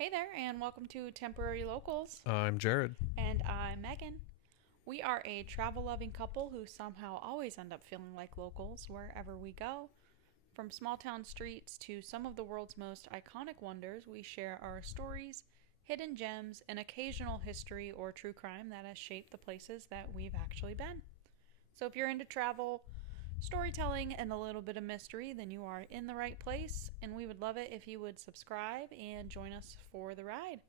Hey there, and welcome to Temporary Locals. I'm Jared. And I'm Megan. We are a travel loving couple who somehow always end up feeling like locals wherever we go. From small town streets to some of the world's most iconic wonders, we share our stories, hidden gems, and occasional history or true crime that has shaped the places that we've actually been. So if you're into travel, storytelling, and a little bit of mystery, then you are in the right place, and we would love it if you would subscribe and join us for the ride.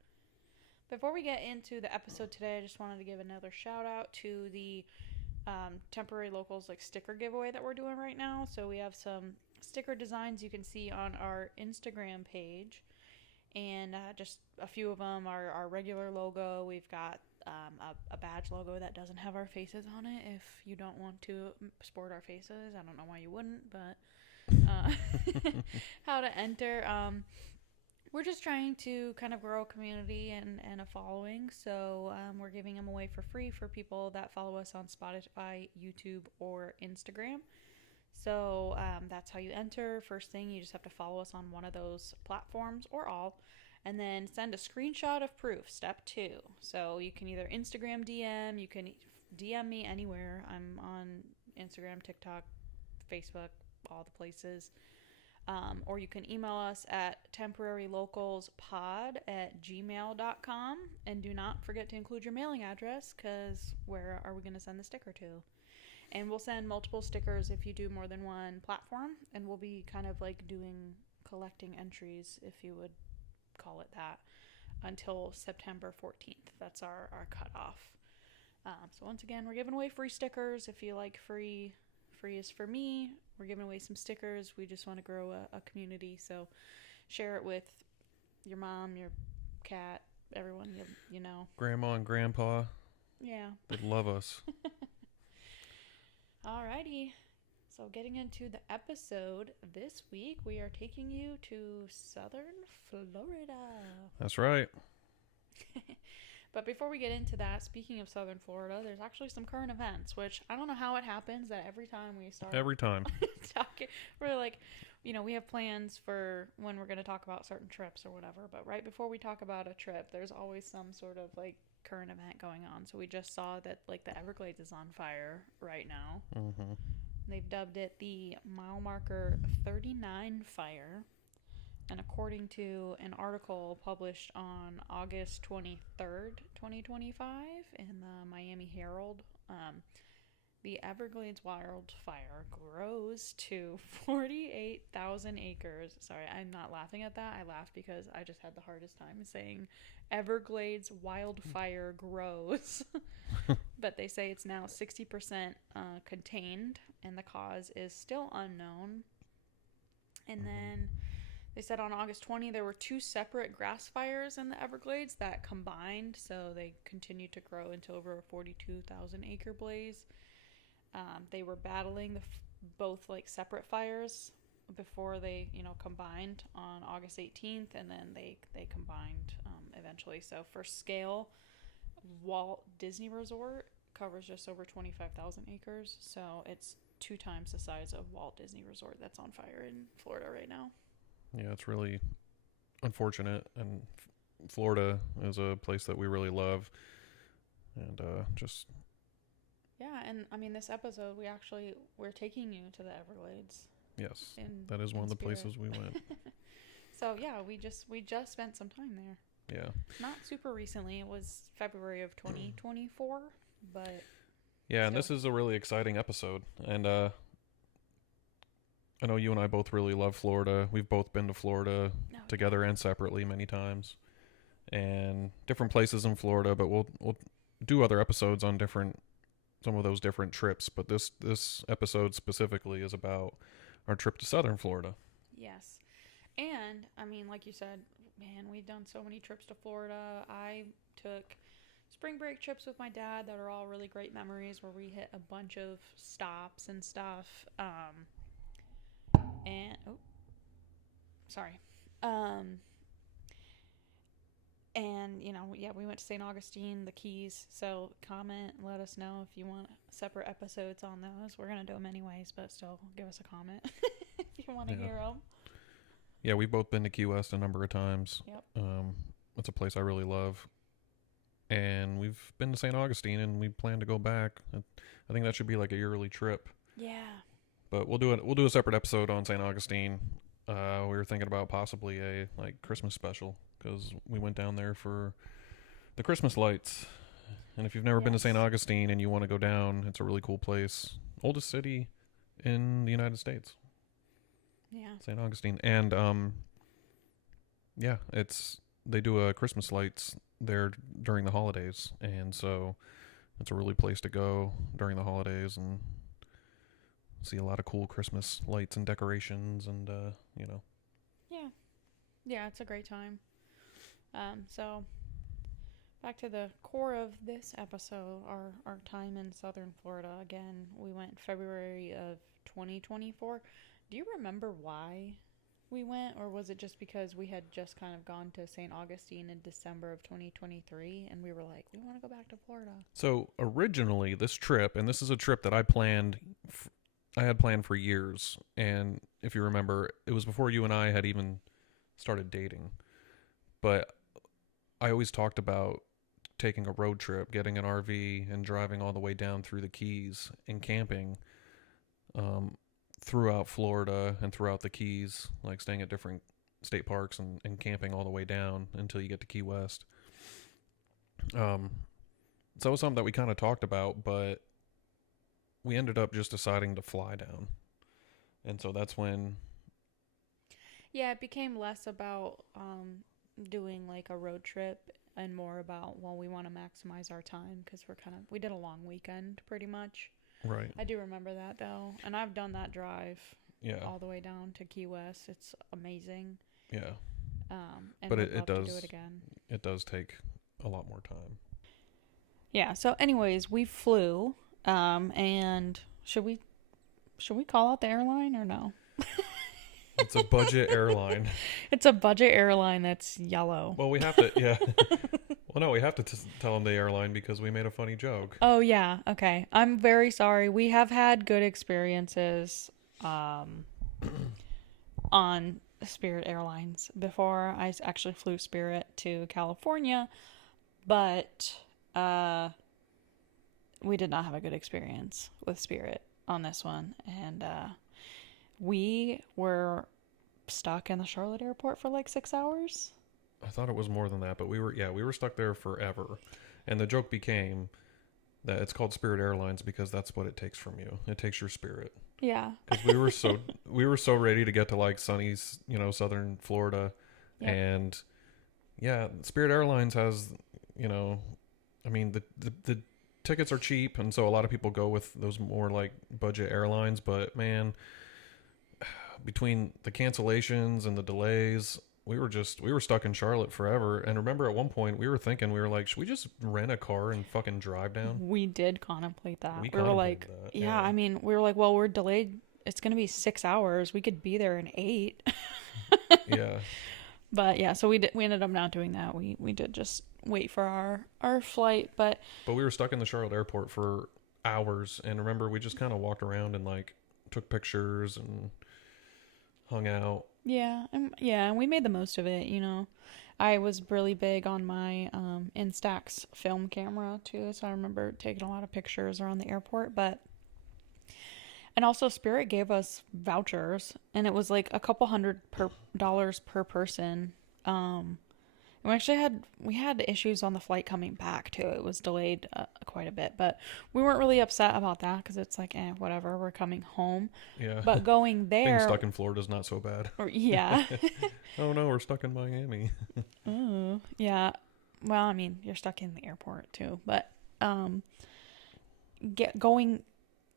Before we get into the episode today, I just wanted to give another shout out to the temporary locals like sticker giveaway that we're doing right now. So we have some sticker designs you can see on our Instagram page, and just a few of them are our regular logo. We've got a badge logo that doesn't have our faces on it. If you don't want to sport our faces, I don't know why you wouldn't, but how to enter. We're just trying to kind of grow a community and a following. So we're giving them away for free for people that follow us on Spotify, YouTube, or Instagram. So that's how you enter. First thing, you just have to follow us on one of those platforms or all, and then send a screenshot of proof. Step two. So you can either Instagram DM, you can DM me anywhere. I'm on Instagram, TikTok, Facebook, all the places. Or you can email us at TemporaryLocalsPod@gmail.com. And do not forget to include your mailing address, because where are we going to send the sticker to? And we'll send multiple stickers if you do more than one platform. And we'll be kind of like collecting entries, if you would call it that, until September 14th. That's our cutoff. So once again, we're giving away free stickers. If you like free is for me. We're giving away some stickers. We just want to grow a community. So share it with your mom, your cat, everyone you know. Grandma and Grandpa. Yeah. They love us. Alrighty. So getting into the episode this week, we are taking you to southern Florida. That's right. But before we get into that, speaking of southern Florida, there's actually some current events, which I don't know how it happens that every time we start Every time. talking, we're like, we have plans for when we're going to talk about certain trips or whatever. But right before we talk about a trip, there's always some sort of like current event going on. So we just saw that like the Everglades is on fire right now. Mm-hmm. They've dubbed it the mile marker 39 fire. And according to an article published on August 23rd, 2025, in the Miami Herald, the Everglades wildfire grows to 48,000 acres. Sorry, I'm not laughing at that. I laughed because I just had the hardest time saying Everglades wildfire grows. But they say it's now 60% contained, and the cause is still unknown. And then they said on August 20 there were two separate grass fires in the Everglades that combined, so they continued to grow into over a 42,000 acre blaze. They were battling both like separate fires before they combined on August 18th, and then they combined eventually. So for scale, Walt Disney Resort covers just over 25,000 acres, so it's 2 times the size of Walt Disney Resort that's on fire in Florida right now. Yeah, it's really unfortunate. And Florida is a place that we really love. And just... Yeah, and I mean, this episode, we're taking you to the Everglades. Yes, that is one of the places we went. So yeah, we just spent some time there. Yeah. Not super recently. It was February of 2024, but... Yeah, and this is a really exciting episode. And I know you and I both really love Florida. We've both been to Florida together and separately many times. And different places in Florida, but we'll do other episodes on some of those different trips. But this episode specifically is about our trip to southern Florida. Yes. And, I mean, like you said, man, we've done so many trips to Florida. I took spring break trips with my dad that are all really great memories where we hit a bunch of stops and stuff. And we went to St. Augustine, the Keys. So comment, let us know if you want separate episodes on those. We're gonna do them anyways, but still, give us a comment if you want to hear them. Yeah, we've both been to Key West a number of times. Yep. it's a place I really love. And we've been to St. Augustine, and we plan to go back. I think that should be like a yearly trip. Yeah. But we'll do it. We'll do a separate episode on St. Augustine. We were thinking about possibly a like Christmas special because we went down there for the Christmas lights. And if you've never been to St. Augustine and you want to go down, it's a really cool place. Oldest city in the United States. Yeah. St. Augustine. And yeah, they do a Christmas lights there during the holidays, and so it's a really place to go during the holidays and see a lot of cool Christmas lights and decorations and Yeah, it's a great time. So back to the core of this episode, our time in southern Florida. Again, we went February of 2024. Do you remember why we went, or was it just because we had just kind of gone to St. Augustine in December of 2023 and we were like, we want to go back to Florida? So originally this trip, and this is a trip that I had planned for years, and if you remember, it was before you and I had even started dating, but I always talked about taking a road trip, getting an RV and driving all the way down through the Keys and camping throughout Florida and throughout the Keys, like staying at different state parks and camping all the way down until you get to Key West. So that was something that we kind of talked about, but we ended up just deciding to fly down. And so that's when... Yeah, it became less about doing like a road trip and more about, well, we want to maximize our time because we did a long weekend pretty much. Right. I do remember that though, and I've done that drive. Yeah. All the way down to Key West. It's amazing. Yeah. And but I'd it love does to do it again. It does take a lot more time. Yeah. So, anyways, we flew. And should we call out the airline or no? It's a budget airline. It's a budget airline that's yellow. Well, we have to. Yeah. Well, no, we have to tell them the airline because we made a funny joke. Oh yeah. Okay. I'm very sorry. We have had good experiences on Spirit Airlines before. I actually flew Spirit to California, but we did not have a good experience with Spirit on this one, and we were stuck in the Charlotte airport for like 6 hours. I thought it was more than that, but we were stuck there forever. And the joke became that it's called Spirit Airlines because that's what it takes from you. It takes your spirit. Yeah. Because we were so ready to get to like sunny, southern Florida. Yep. And yeah, Spirit Airlines has, I mean, the tickets are cheap, and so a lot of people go with those more like budget airlines, but man, between the cancellations and the delays, we were stuck in Charlotte forever. And remember at one point we were like, should we just rent a car and fucking drive down? We did contemplate that. We were like, that. Yeah, I mean, we were like, well, we're delayed. It's going to be 6 hours. We could be there in 8. Yeah. But yeah, so we ended up not doing that. We did just wait for our flight, but we were stuck in the Charlotte airport for hours. And remember, we just kind of walked around and like took pictures and hung out. Yeah, and we made the most of it, I was really big on my Instax film camera too, so I remember taking a lot of pictures around the airport. And also Spirit gave us vouchers, and it was like a couple $100 per person. And we had issues on the flight coming back too. It was delayed quite a bit, but we weren't really upset about that because it's like, whatever, we're coming home. Yeah. But going there, being stuck in Florida is not so bad. Yeah. Oh no, we're stuck in Miami. Oh yeah. Well, I mean, you're stuck in the airport too, but going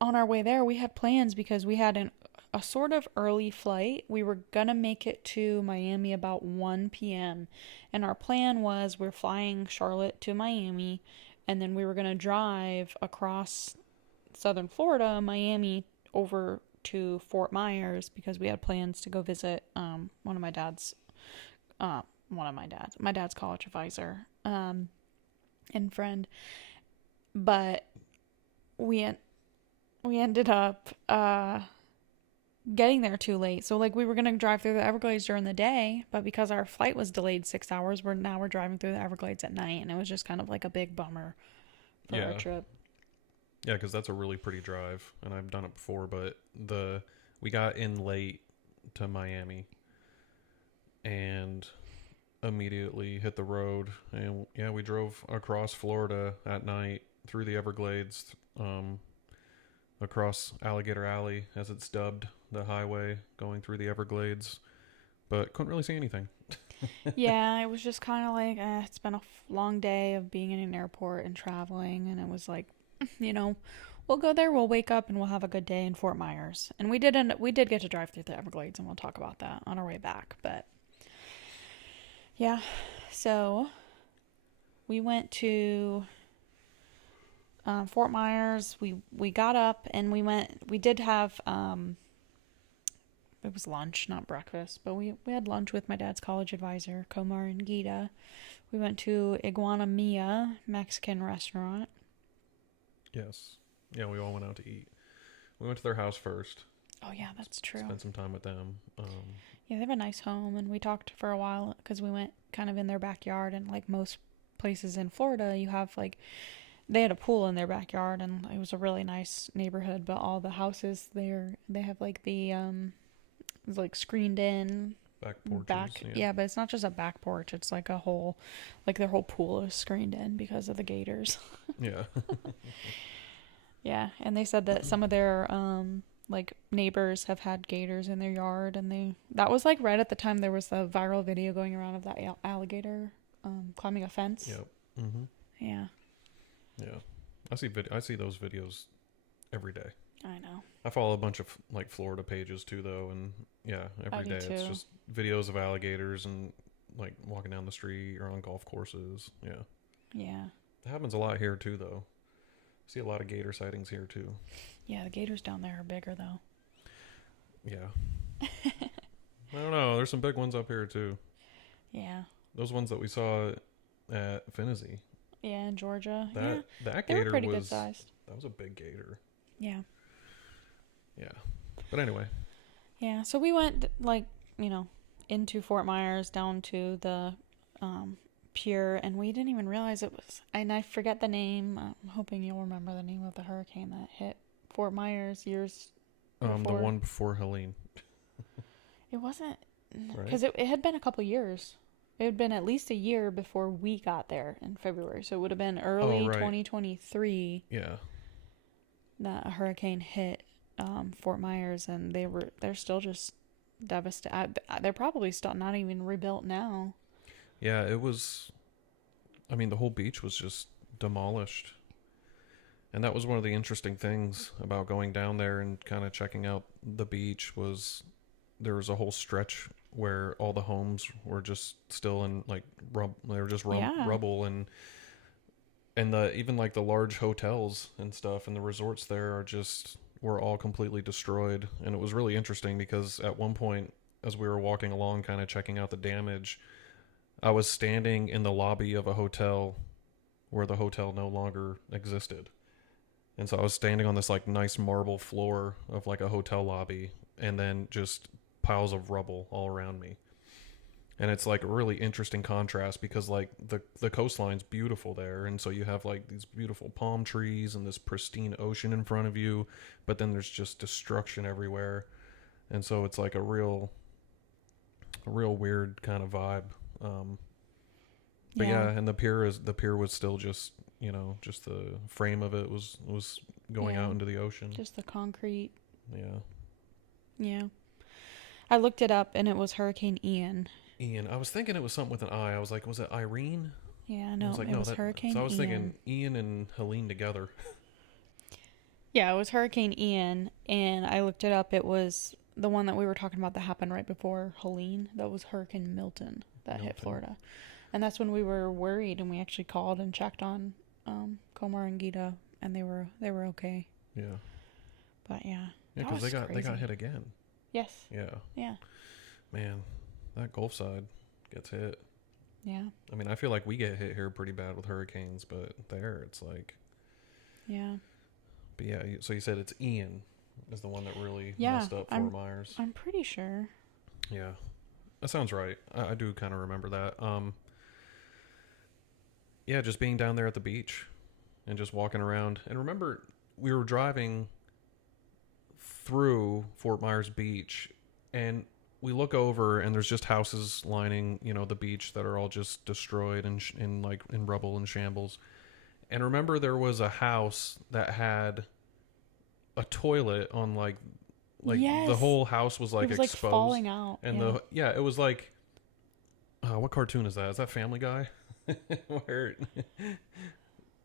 on our way there, we had plans because we had a sort of early flight. We were going to make it to Miami about 1 p.m. And our plan was we're flying Charlotte to Miami, and then we were going to drive across southern Florida, Miami, over to Fort Myers because we had plans to go visit my dad's college advisor and friend. But we ended up getting there too late. So like we were gonna drive through the Everglades during the day, but because our flight was delayed 6 hours, we're driving through the Everglades at night, and it was just kind of like a big bummer for our Yeah. trip. Yeah, because that's a really pretty drive, and I've done it before. But we got in late to Miami, and immediately hit the road, and yeah, we drove across Florida at night through the Everglades, across Alligator Alley, as it's dubbed, the highway going through the Everglades, but couldn't really see anything. Yeah, it was just kind of like it's been a long day of being in an airport and traveling, and it was like, you know, we'll go there, we'll wake up, and we'll have a good day in Fort Myers. And we did get to drive through the Everglades, and we'll talk about that on our way back. But yeah, so we went to Fort Myers. We got up and we went. We did have it was lunch, not breakfast, but we had lunch with my dad's college advisor, Komar and Gita. We went to Iguana Mia Mexican restaurant. Yes. Yeah, we all went out to eat. We went to their house first. Oh yeah, that's true. Spent some time with them. Yeah, they have a nice home, and we talked for a while because we went kind of in their backyard, and like most places in Florida, you have like they had a pool in their backyard, and it was a really nice neighborhood. But all the houses there, they have like the it's like screened in back porches. Yeah, but it's not just a back porch. It's like a whole, like their whole pool is screened in because of the gators. Yeah. Yeah, and they said that some of their like neighbors have had gators in their yard, and that was like right at the time there was the viral video going around of that alligator climbing a fence. Yep. Mhm. Yeah. Yeah. I see those videos every day. I know. I follow a bunch of like Florida pages too, though, and yeah, every day it's too. just videos of alligators and like walking down the street or on golf courses. Yeah. Yeah. It happens a lot here too, though. I see a lot of gator sightings here too. Yeah, the gators down there are bigger though. Yeah. I don't know. There's some big ones up here too. Yeah. Those ones that we saw at Finney. Yeah, in Georgia. That they were gator pretty was good sized. That was a big gator. Yeah. Yeah. But anyway. Yeah, so we went like, into Fort Myers down to the pier, and we didn't even realize it was, and I forget the name. I'm hoping you'll remember the name of the hurricane that hit Fort Myers years before. The one before Helene. It wasn't, right? Because it had been a couple years. It had been at least a year before we got there in February, so it would have been early 2023. Yeah. That a hurricane hit Fort Myers, and they're still just devastated. They're probably still not even rebuilt now. Yeah, it was. I mean, the whole beach was just demolished, and that was one of the interesting things about going down there and kind of checking out the beach. Was there was a whole stretch where all the homes were just still in like they were just rubble, and even like the large hotels and stuff and the resorts there were all completely destroyed. And it was really interesting because at one point, as we were walking along kind of checking out the damage, I was standing in the lobby of a hotel where the hotel no longer existed. And so I was standing on this like nice marble floor of like a hotel lobby, and then just piles of rubble all around me. And it's like a really interesting contrast because like the coastline's beautiful there, and so you have like these beautiful palm trees and this pristine ocean in front of you, but then there's just destruction everywhere. And so it's like a real weird kind of vibe. But yeah, and the pier was still just, just the frame of it was going out into the ocean. Just the concrete. Yeah. Yeah. I looked it up, and it was Hurricane Ian. I was thinking it was something with an I. I was like, was it Irene? Yeah, no, it was Hurricane Ian. So I was thinking Ian and Helene together. Yeah, it was Hurricane Ian, and I looked it up. It was the one that we were talking about that happened right before Helene. That was Hurricane Milton that hit Florida. And that's when we were worried, and we actually called and checked on Komar and Gita, and they were okay. Yeah. But yeah. Yeah, because they got hit again. Yes. Yeah. Yeah. Man, that Gulf side gets hit. Yeah. I mean, I feel like we get hit here pretty bad with hurricanes, but there it's like. Yeah. But yeah, so you said it's Ian. is the one that really Yeah, messed up Fort Myers. I'm pretty sure. Yeah, that sounds right. I do kind of remember that. Yeah, just being down there at the beach and just walking around. And remember, we were driving through Fort Myers Beach, and we look over, and there's just houses lining, the beach that are all just destroyed and in rubble and shambles. And remember, there was a house that had a toilet on Yes. the whole house was like it was exposed, like falling out. and it was like, what cartoon is that? Is that Family Guy? Where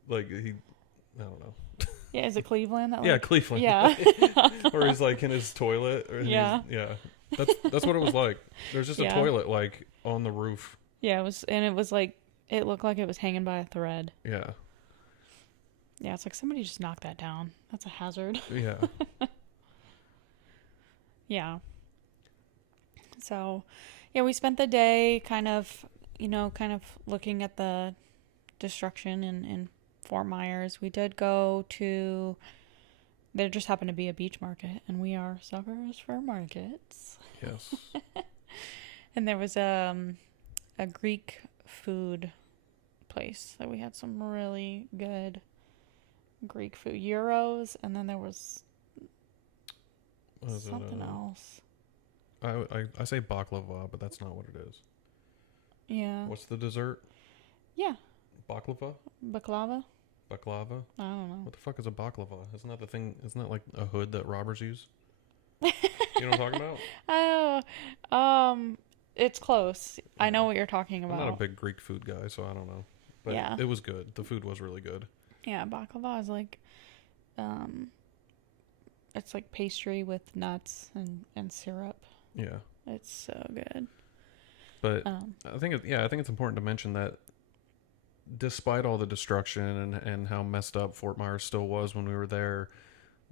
like he, I don't know. Yeah, is it Cleveland? That, yeah, Cleveland. Yeah. Or he's like in his toilet. Yeah. That's what it was like. There's just a toilet like on the roof. Yeah, it was like, it looked like it was hanging by a thread. Yeah. Yeah, it's like somebody just knocked that down. That's a hazard. Yeah. Yeah. So, yeah, we spent the day kind of looking at the destruction in Fort Myers. We did go to, there just happened to be a beach market, and we are suckers for markets. Yes. And there was a Greek food place that we had some really good Greek food, gyros, and then there was something else. I say baklava, but that's not what it is. Yeah. What's the dessert? Yeah. Baklava? Baklava? Baklava? I don't know. What the fuck is a baklava? Isn't that the thing? Isn't that like a hood that robbers use? You know what I'm talking about? Oh, it's close. Yeah. I know what you're talking about. I'm not a big Greek food guy, so I don't know. But yeah. It was good. The food was really good. Yeah, baklava is like, it's like pastry with nuts and syrup. Yeah. It's so good. But I think it's important to mention that despite all the destruction and how messed up Fort Myers still was when we were there,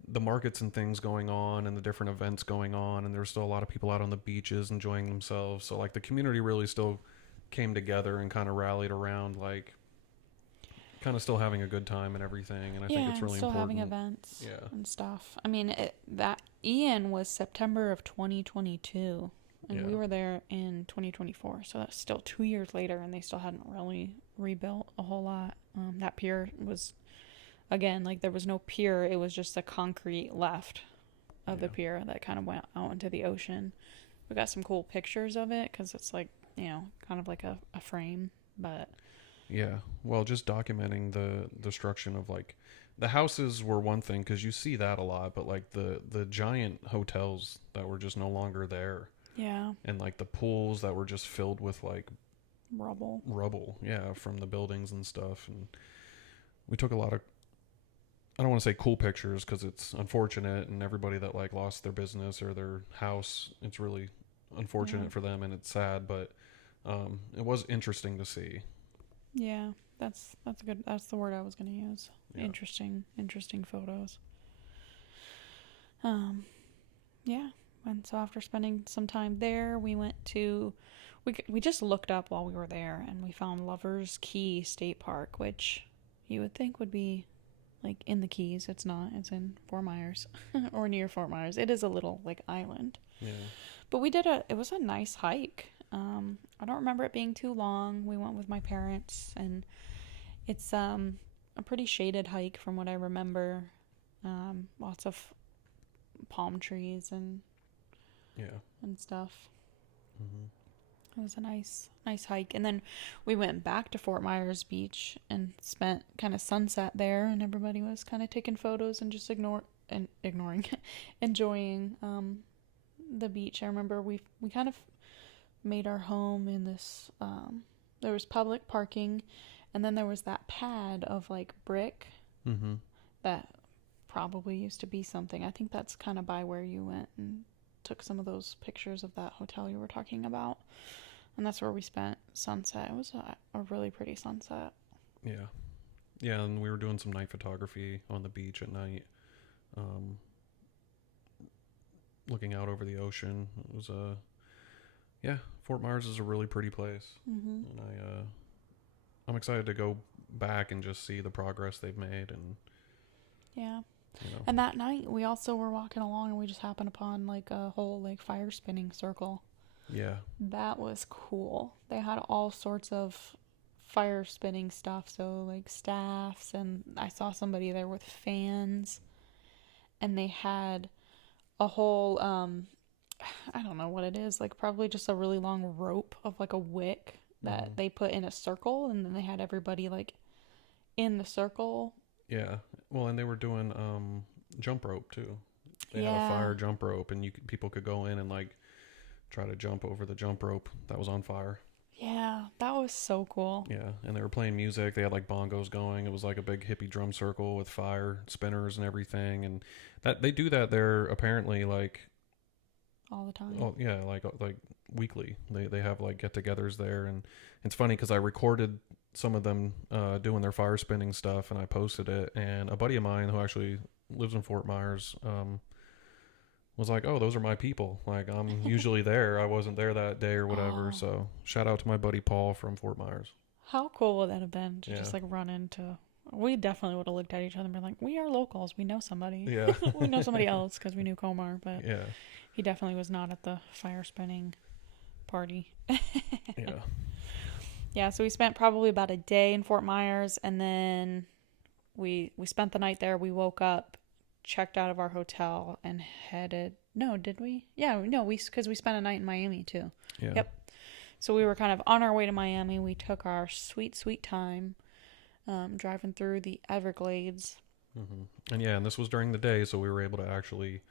the markets and things going on and the different events going on, and there were still a lot of people out on the beaches enjoying themselves. So like the community really still came together and kind of rallied around, like kind of still having a good time and everything. And I think it's really still important. Having events and stuff. I mean, that Ian was September of 2022, and we were there in 2024. So that's still 2 years later, and they still hadn't really rebuilt a whole lot. That pier was, again, like there was no pier. It was just the concrete left of the pier that kind of went out into the ocean. We got some cool pictures of it because it's like, kind of like a frame, but... Yeah, well, just documenting the destruction of like the houses were one thing because you see that a lot, but like the giant hotels that were just no longer there. Yeah. And like the pools that were just filled with like rubble. Yeah, from the buildings and stuff. And we took a lot of, I don't want to say cool pictures because it's unfortunate, and everybody that like lost their business or their house, it's really unfortunate for them and it's sad, but it was interesting to see. Yeah, that's the word I was going to use. Yeah. Interesting photos. Yeah. And so after spending some time there, we went to, we just looked up while we were there, and we found Lover's Key State Park, which you would think would be like in the Keys. It's not. It's in Fort Myers or near Fort Myers. It is a little like island. Yeah. But it was a nice hike. I don't remember it being too long. We went with my parents, and it's a pretty shaded hike from what I remember. Lots of palm trees and stuff. Mm-hmm. It was a nice hike. And then we went back to Fort Myers Beach and spent kind of sunset there, and everybody was kind of taking photos and just enjoying the beach. I remember we kind of made our home in this, there was public parking, and then there was that pad of like brick that probably used to be something. I think that's kind of by where you went and took some of those pictures of that hotel you were talking about, and that's where we spent sunset. It was a really pretty sunset. Yeah, and we were doing some night photography on the beach at night, looking out over the ocean. It was Fort Myers is a really pretty place, and I'm excited to go back and just see the progress they've made. And you know. And that night, we also were walking along and we just happened upon like a whole like fire spinning circle. Yeah. That was cool. They had all sorts of fire spinning stuff, so like staffs, and I saw somebody there with fans, and they had a whole I don't know what it is, like probably just a really long rope of like a wick that they put in a circle, and then they had everybody like in the circle. Yeah. Well, and they were doing jump rope too. They had a Yeah. fire jump rope, and people could go in and like try to jump over the jump rope that was on fire. Yeah, that was so cool. Yeah, and they were playing music. They had like bongos going. It was like a big hippie drum circle with fire spinners and everything. And that they do that there apparently like All the time. oh yeah, like weekly. They have like get-togethers there, and it's funny because I recorded some of them doing their fire spinning stuff, and I posted it. And a buddy of mine who actually lives in Fort Myers was like, "Oh, those are my people. Like I'm usually there. I wasn't there that day or whatever." Oh. So shout out to my buddy Paul from Fort Myers. How cool would that have been to Yeah. just like run into? We definitely would have looked at each other and been like, "We are locals. We know somebody. Yeah. We know somebody else because we knew Komar." But Yeah. he definitely was not at the fire spinning party. Yeah. Yeah, so we spent probably about a day in Fort Myers, and then we spent the night there. We woke up, checked out of our hotel, and headed. No, did we? Yeah, no, because we spent a night in Miami too. Yeah. Yep. So we were kind of on our way to Miami. We took our sweet, sweet time driving through the Everglades. And yeah, and this was during the day, so we were able to actually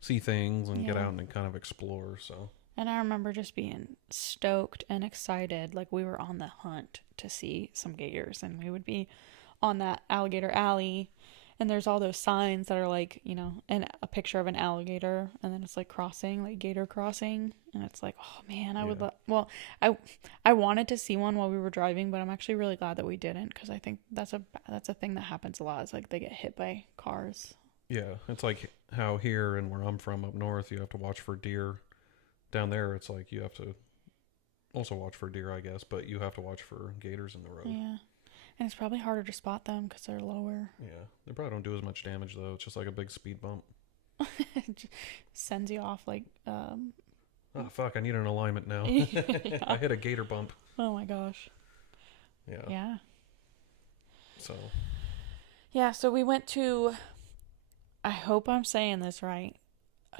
see things and get Yeah. out and kind of explore. So And I remember just being stoked and excited, like we were on the hunt to see some gators, and we would be on that alligator alley, and there's all those signs that are like, you know, and a picture of an alligator, and then it's like crossing, like gator crossing, and it's like, oh man, I would well, I wanted to see one while we were driving, but I'm actually really glad that we didn't, because I think that's a thing that happens a lot. It's like they get hit by cars. yeah, it's like how here and where I'm from up north, you have to watch for deer. Down there, it's like you have to also watch for deer, I guess, but you have to watch for gators in the road. Yeah. And it's probably harder to spot them because they're lower. Yeah, they probably don't do as much damage though. It's just like a big speed bump. Sends you off like Oh fuck! I need an alignment now. Yeah. I hit a gator bump. Oh my gosh. Yeah. Yeah. So. Yeah, so we went to, I hope I'm saying this right,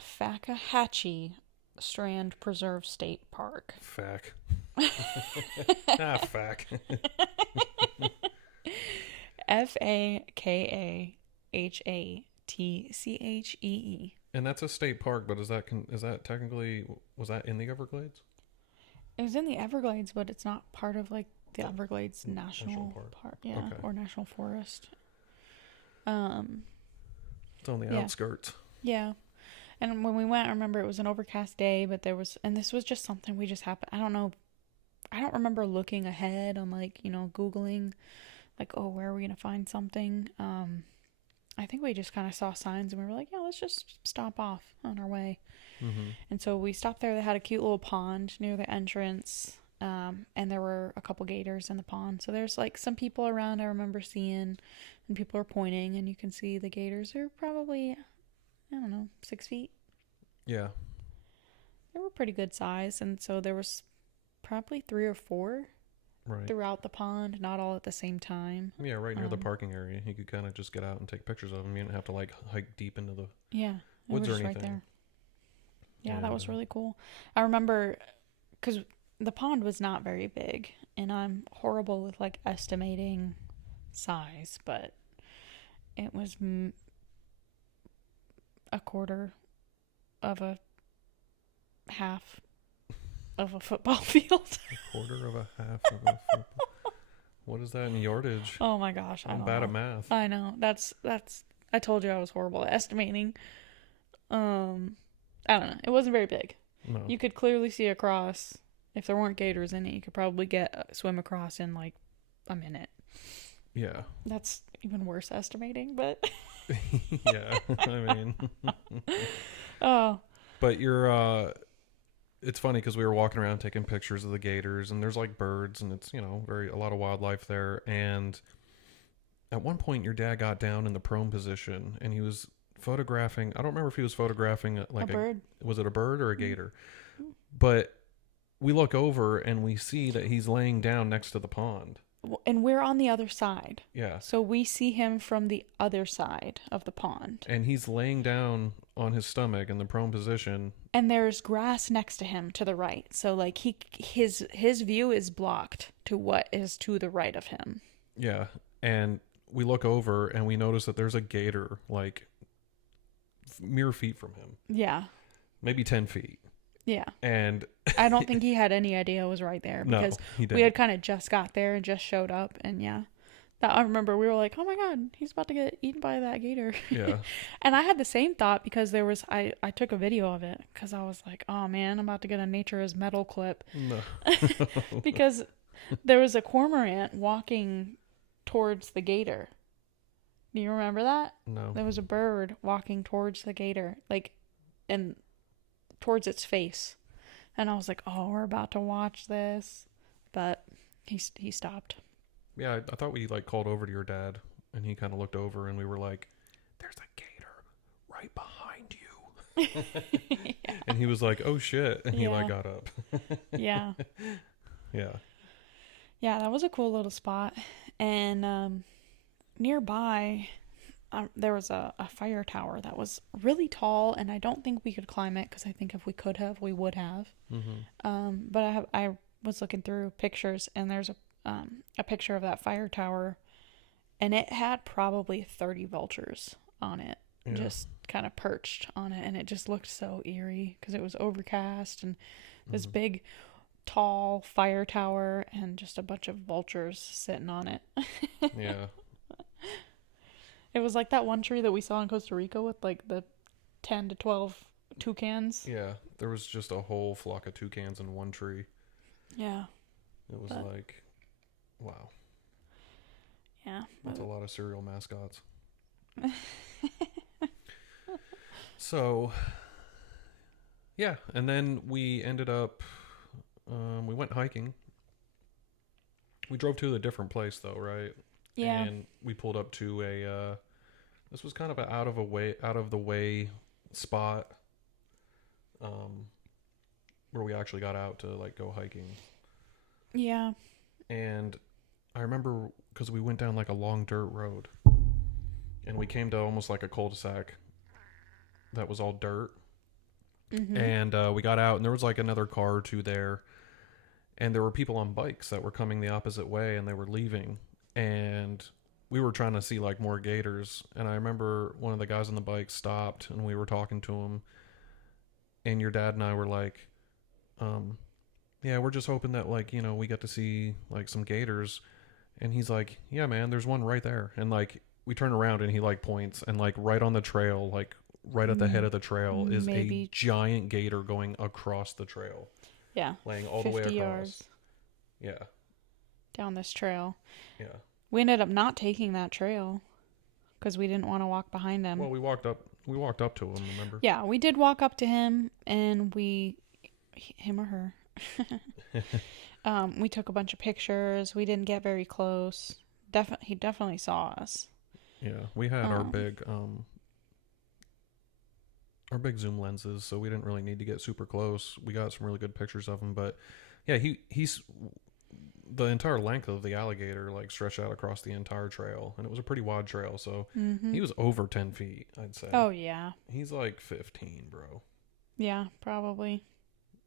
Fakahatchee Strand Preserve State Park. Fack. Fack. Fakahatchee. And that's a state park, but is that technically, was that in the Everglades? It was in the Everglades, but it's not part of like the Everglades National Park. Yeah, Okay. or National Forest. It's on the outskirts. Yeah. And when we went, I remember it was an overcast day, but and this was just something we just happened. I don't know. I don't remember looking ahead on like, you know, Googling like, oh, where are we going to find something? I think we just kind of saw signs and we were like, yeah, let's just stop off on our way. Mm-hmm. And so we stopped there. They had a cute little pond near the entrance. And there were a couple gators in the pond. So there's like some people around I remember seeing, and people are pointing, and you can see the gators are probably, I don't know, 6 feet. Yeah. They were pretty good size. And so there was probably 3 or 4 throughout the pond, not all at the same time. Yeah, right near the parking area. You could kind of just get out and take pictures of them. You didn't have to like hike deep into the woods or anything. Right there. Yeah, that was really cool. I remember because the pond was not very big, and I'm horrible with like estimating size, but it was a quarter of a half of a football field. A quarter of a half of a football. What is that in yardage? Oh my gosh, I'm bad at math. I know. That's I told you I was horrible at estimating. I don't know. It wasn't very big. No. You could clearly see across. If there weren't gators in it, you could probably swim across in like a minute. Yeah. That's even worse estimating, but yeah, I mean. Oh. But it's funny because we were walking around taking pictures of the gators, and there's like birds, and it's, you know, a lot of wildlife there. And at one point your dad got down in the prone position and he was photographing. I don't remember if he was photographing like a bird. Was it a bird or a gator? But we look over and we see that he's laying down next to the pond. And we're on the other side. Yeah. So we see him from the other side of the pond. And he's laying down on his stomach in the prone position. And there's grass next to him to the right. So like his view is blocked to what is to the right of him. Yeah. And we look over and we notice that there's a gator like mere feet from him. Yeah. Maybe 10 feet. Yeah. And I don't think he had any idea it was right there because we had kind of just got there and just showed up. And yeah, that I remember we were like, oh my God, he's about to get eaten by that gator. Yeah. And I had the same thought because I took a video of it because I was like, oh man, I'm about to get a Nature is Metal clip. No. Because there was a cormorant walking towards the gator. Do you remember that? No. There was a bird walking towards the gator, like, and towards its face. And I was like, oh, we're about to watch this. But he stopped. Yeah, I thought we like called over to your dad and he kind of looked over and we were like, there's a gator right behind you. Yeah. And he was like, oh shit. And he like got up. Yeah. Yeah. Yeah, that was a cool little spot. And nearby, there was a fire tower that was really tall, and I don't think we could climb it because I think if we could have, we would have. Mm-hmm. But I was looking through pictures, and there's a picture of that fire tower, and it had probably 30 vultures on it, just kind of perched on it, and it just looked so eerie because it was overcast and this big, tall fire tower and just a bunch of vultures sitting on it. Yeah. It was like that one tree that we saw in Costa Rica with like the 10 to 12 toucans. Yeah, there was just a whole flock of toucans in one tree. Yeah. It was like, wow. Yeah. That's a lot of cereal mascots. So, yeah, and then we ended up, we went hiking. We drove to a different place though, right? Yeah. And we pulled up to a this was kind of an out of the way spot where we actually got out to like go hiking. Yeah. And I remember cuz we went down like a long dirt road and we came to almost like a cul-de-sac that was all dirt. Mm-hmm. And we got out and there was like another car or two there and there were people on bikes that were coming the opposite way and they were leaving. And we were trying to see like more gators. And I remember one of the guys on the bike stopped and we were talking to him. And your dad and I were like, yeah, we're just hoping that like, you know, we get to see like some gators. And he's like, yeah, man, there's one right there. And like, we turn around and he like points and like right on the trail, like right at the head of the trail is a giant gator going across the trail. Yeah. Laying all the way across. Yards. Yeah. Down this trail. Yeah. We ended up not taking that trail because we didn't want to walk behind him. Well, we walked up to him, remember? Yeah, we did walk up to him and him or her. We took a bunch of pictures. We didn't get very close. He definitely saw us. Yeah, we had our big zoom lenses, so we didn't really need to get super close. We got some really good pictures of him, but yeah, he's the entire length of the alligator like stretched out across the entire trail, and it was a pretty wide trail, so he was over 10 feet, I'd say. Oh yeah, he's like 15, bro. Yeah, probably.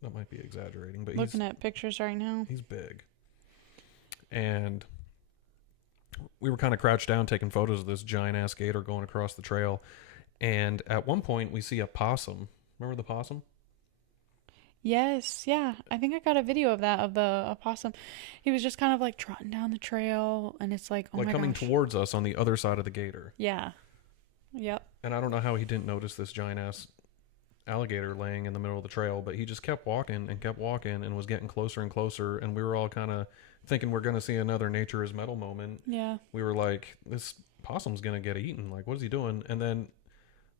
That might be exaggerating, but looking at pictures right now, he's big. And we were kind of crouched down taking photos of this giant ass gator going across the trail, and at one point we see a possum. Remember the possum? Yes, yeah. I think I got a video of that, of the opossum. He was just kind of like trotting down the trail, and it's like, oh like my coming gosh. towards us on the other side of the gator. Yeah. Yep. And I don't know how he didn't notice this giant ass alligator laying in the middle of the trail, but he just kept walking and was getting closer and closer, and we were all kind of thinking we're going to see another Nature is Metal moment. Yeah. We were like, this possum's going to get eaten. Like, what is he doing? And then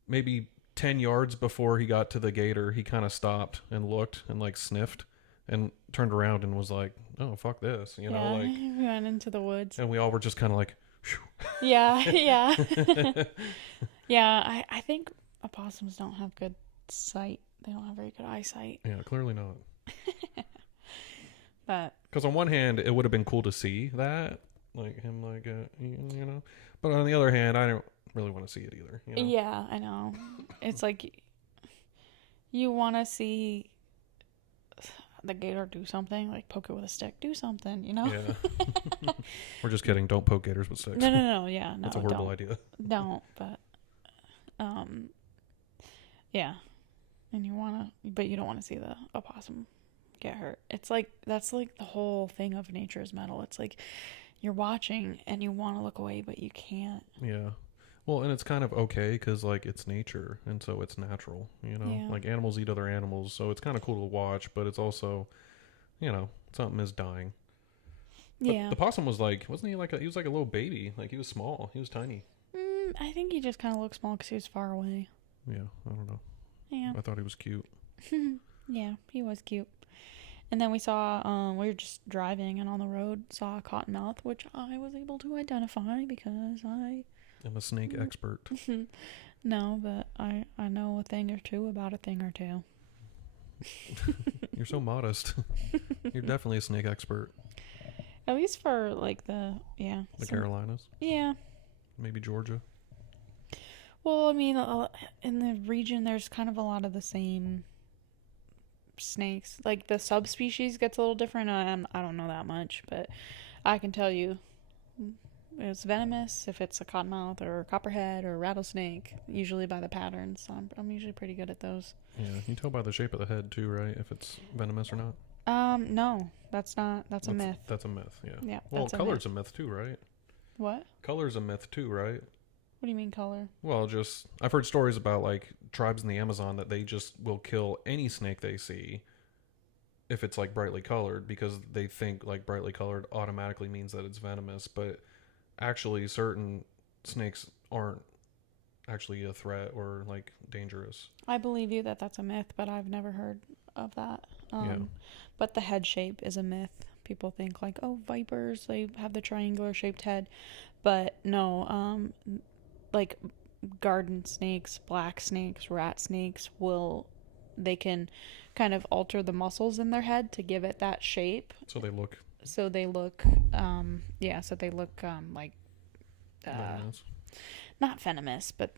maybe 10 yards before he got to the gator, he kind of stopped and looked and like sniffed and turned around and was like, oh, fuck this, you know, like we went into the woods, and we all were just kind of like, Yeah, yeah. Yeah, I think opossums don't have good sight. They don't have very good eyesight. Yeah, clearly not. But because on one hand, it would have been cool to see that, like him, like you know. But on the other hand, I don't really want to see it either. You know? yeah, I know. It's like you want to see the gator do something, like poke it with a stick, do something, you know? Yeah. We're just kidding. Don't poke gators with sticks. No, yeah, no. That's a horrible idea. Don't, but yeah. And but you don't want to see the opossum get hurt. It's like that's like the whole thing of Nature's Metal. It's like you're watching and you want to look away, but you can't. Yeah. Well, and it's kind of okay because, like, it's nature, and so it's natural, you know? Yeah. Like, animals eat other animals, so it's kind of cool to watch, but it's also, you know, something is dying. But Yeah. the possum was like, wasn't he like he was like a little baby. Like, he was small. He was tiny. I think he just kind of looked small because he was far away. Yeah, I don't know. Yeah. I thought he was cute. Yeah, he was cute. And then we saw, we were just driving and on the road saw a cottonmouth, which I was able to identify because I'm a snake expert. No, but I know a thing or two about a thing or two. You're so modest. You're definitely a snake expert. At least for like the Carolinas. Yeah. Maybe Georgia. Well, I mean, in the region, there's kind of a lot of the same snakes. Like the subspecies gets a little different. I don't know that much, but I can tell you it's venomous if it's a cottonmouth or a copperhead or a rattlesnake, usually by the patterns. So I'm usually pretty good at those. Yeah, you can tell by the shape of the head too, right? If it's venomous or not. No, that's not. That's a myth. That's a myth. Yeah. Yeah. Well, color's a myth too, right? What? Color's a myth too, right? What do you mean color? Well, just I've heard stories about like tribes in the Amazon that they just will kill any snake they see if it's like brightly colored because they think like brightly colored automatically means that it's venomous, but actually certain snakes aren't actually a threat or like dangerous. I believe you that that's a myth, but I've never heard of that. Yeah. But the head shape is a myth. People think like, oh, vipers, they have the triangular shaped head. But no, like garden snakes, black snakes, rat snakes they can kind of alter the muscles in their head to give it that shape. So they look like venomous. Not venomous, but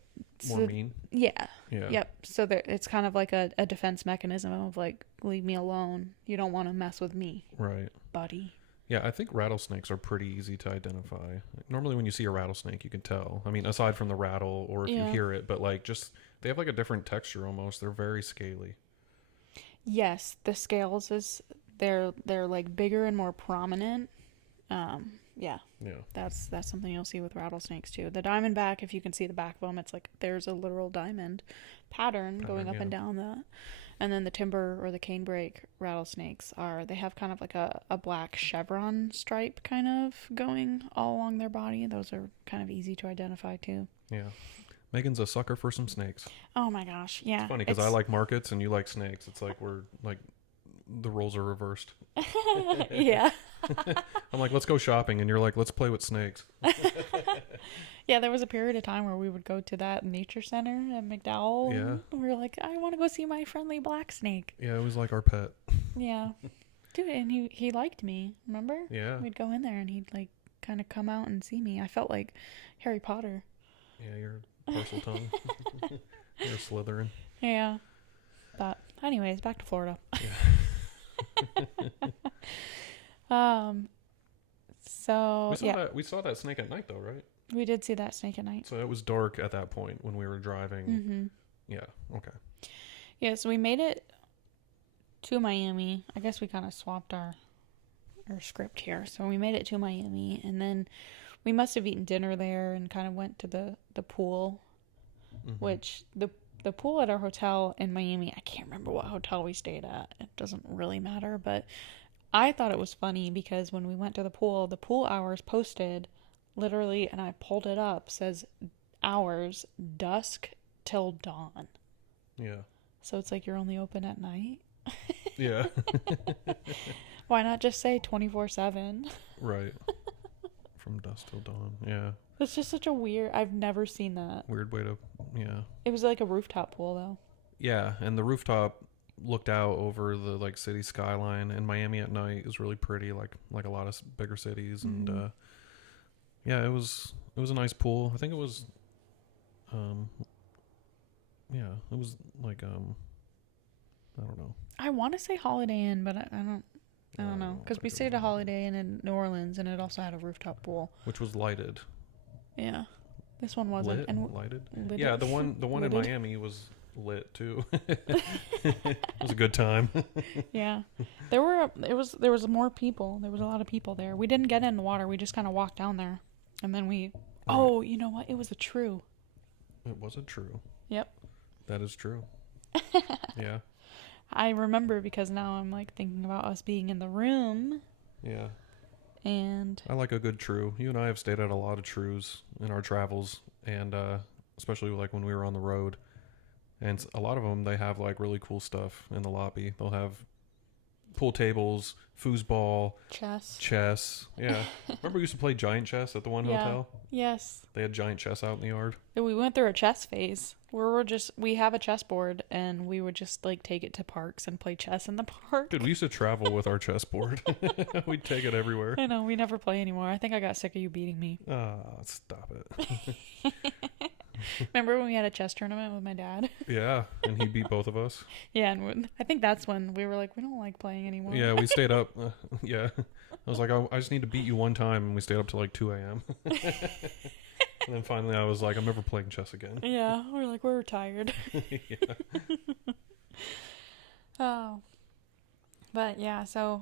More mean. Yeah. Yeah. Yep. So it's kind of like a defense mechanism of like, leave me alone. You don't want to mess with me. Right. Buddy. Yeah, I think rattlesnakes are pretty easy to identify. Normally when you see a rattlesnake, you can tell. I mean, aside from the rattle or if you hear it, but like just they have like a different texture almost. They're very scaly. Yes, the scales they're like bigger and more prominent. Yeah. That's something you'll see with rattlesnakes too. The diamondback, if you can see the back of them, it's like there's a literal diamond pattern going up and down that. And then the timber or the canebrake rattlesnakes they have kind of like a black chevron stripe kind of going all along their body. Those are kind of easy to identify too. Yeah. Megan's a sucker for some snakes. Oh my gosh, yeah. It's funny because I like markets and you like snakes. It's like we're like the roles are reversed. Yeah. I'm like, let's go shopping, and you're like, let's play with snakes. Yeah, there was a period of time where we would go to that nature center at McDowell. Yeah. And we were like, I want to go see my friendly black snake. Yeah, it was like our pet. Yeah. Dude, and he liked me, remember? Yeah. We'd go in there and he'd like kind of come out and see me. I felt like Harry Potter. Yeah, you're parcel tongue. You're Slytherin. Yeah. But anyways, back to Florida. Yeah. So we saw that snake at night though, right? We did see that snake at night. So it was dark at that point when we were driving. Mm-hmm. Yeah. Okay. Yeah. So we made it to Miami. I guess we kind of swapped our script here. So we made it to Miami, and then we must have eaten dinner there and kind of went to the pool, which the pool at our hotel in Miami, I can't remember what hotel we stayed at. It doesn't really matter, but I thought it was funny because when we went to the pool hours posted literally, and I pulled it up, says hours dusk till dawn. Yeah. So it's like you're only open at night. Yeah. Why not just say 24/7? Right. From dusk till dawn. Yeah. It's just such a weird. I've never seen that. Weird way to, yeah. It was like a rooftop pool though. Yeah, and the rooftop looked out over the like city skyline, and Miami at night is really pretty, like a lot of bigger cities, and yeah, it was a nice pool. I think it was, yeah, it was like I don't know. I want to say Holiday Inn, but I don't know, because we stayed at Holiday Inn in New Orleans, and it also had a rooftop pool, which was lighted. Yeah, this one wasn't. And lighted. Yeah, the one in Miami was lit too. It was a good time. Yeah, there was more people. There was a lot of people there. We didn't get in the water. We just kind of walked down there, and then we. Oh, you know what? It was a true. It was a true. Yep. That is true. Yeah. I remember because now I'm like thinking about us being in the room. Yeah. And I like a good true. You and I have stayed at a lot of trues in our travels, and especially like when we were on the road. And a lot of them, they have like really cool stuff in the lobby. They'll have pool tables, foosball, chess. Yeah. Remember we used to play giant chess at the one hotel? Yes. They had giant chess out in the yard. We went through a chess phase where we have a chessboard and we would just like take it to parks and play chess in the park. Dude, we used to travel with our chessboard. We'd take it everywhere. I know, we never play anymore. I think I got sick of you beating me. Stop it. Remember when we had a chess tournament with my dad? Yeah, and he beat both of us. Yeah, and I think that's when we were like, we don't like playing anymore. Yeah, we stayed up. Yeah. I was like, I just need to beat you one time, and we stayed up till like 2 a.m. And then finally I was like, I'm never playing chess again. Yeah, we're tired. Yeah. Oh. But yeah, so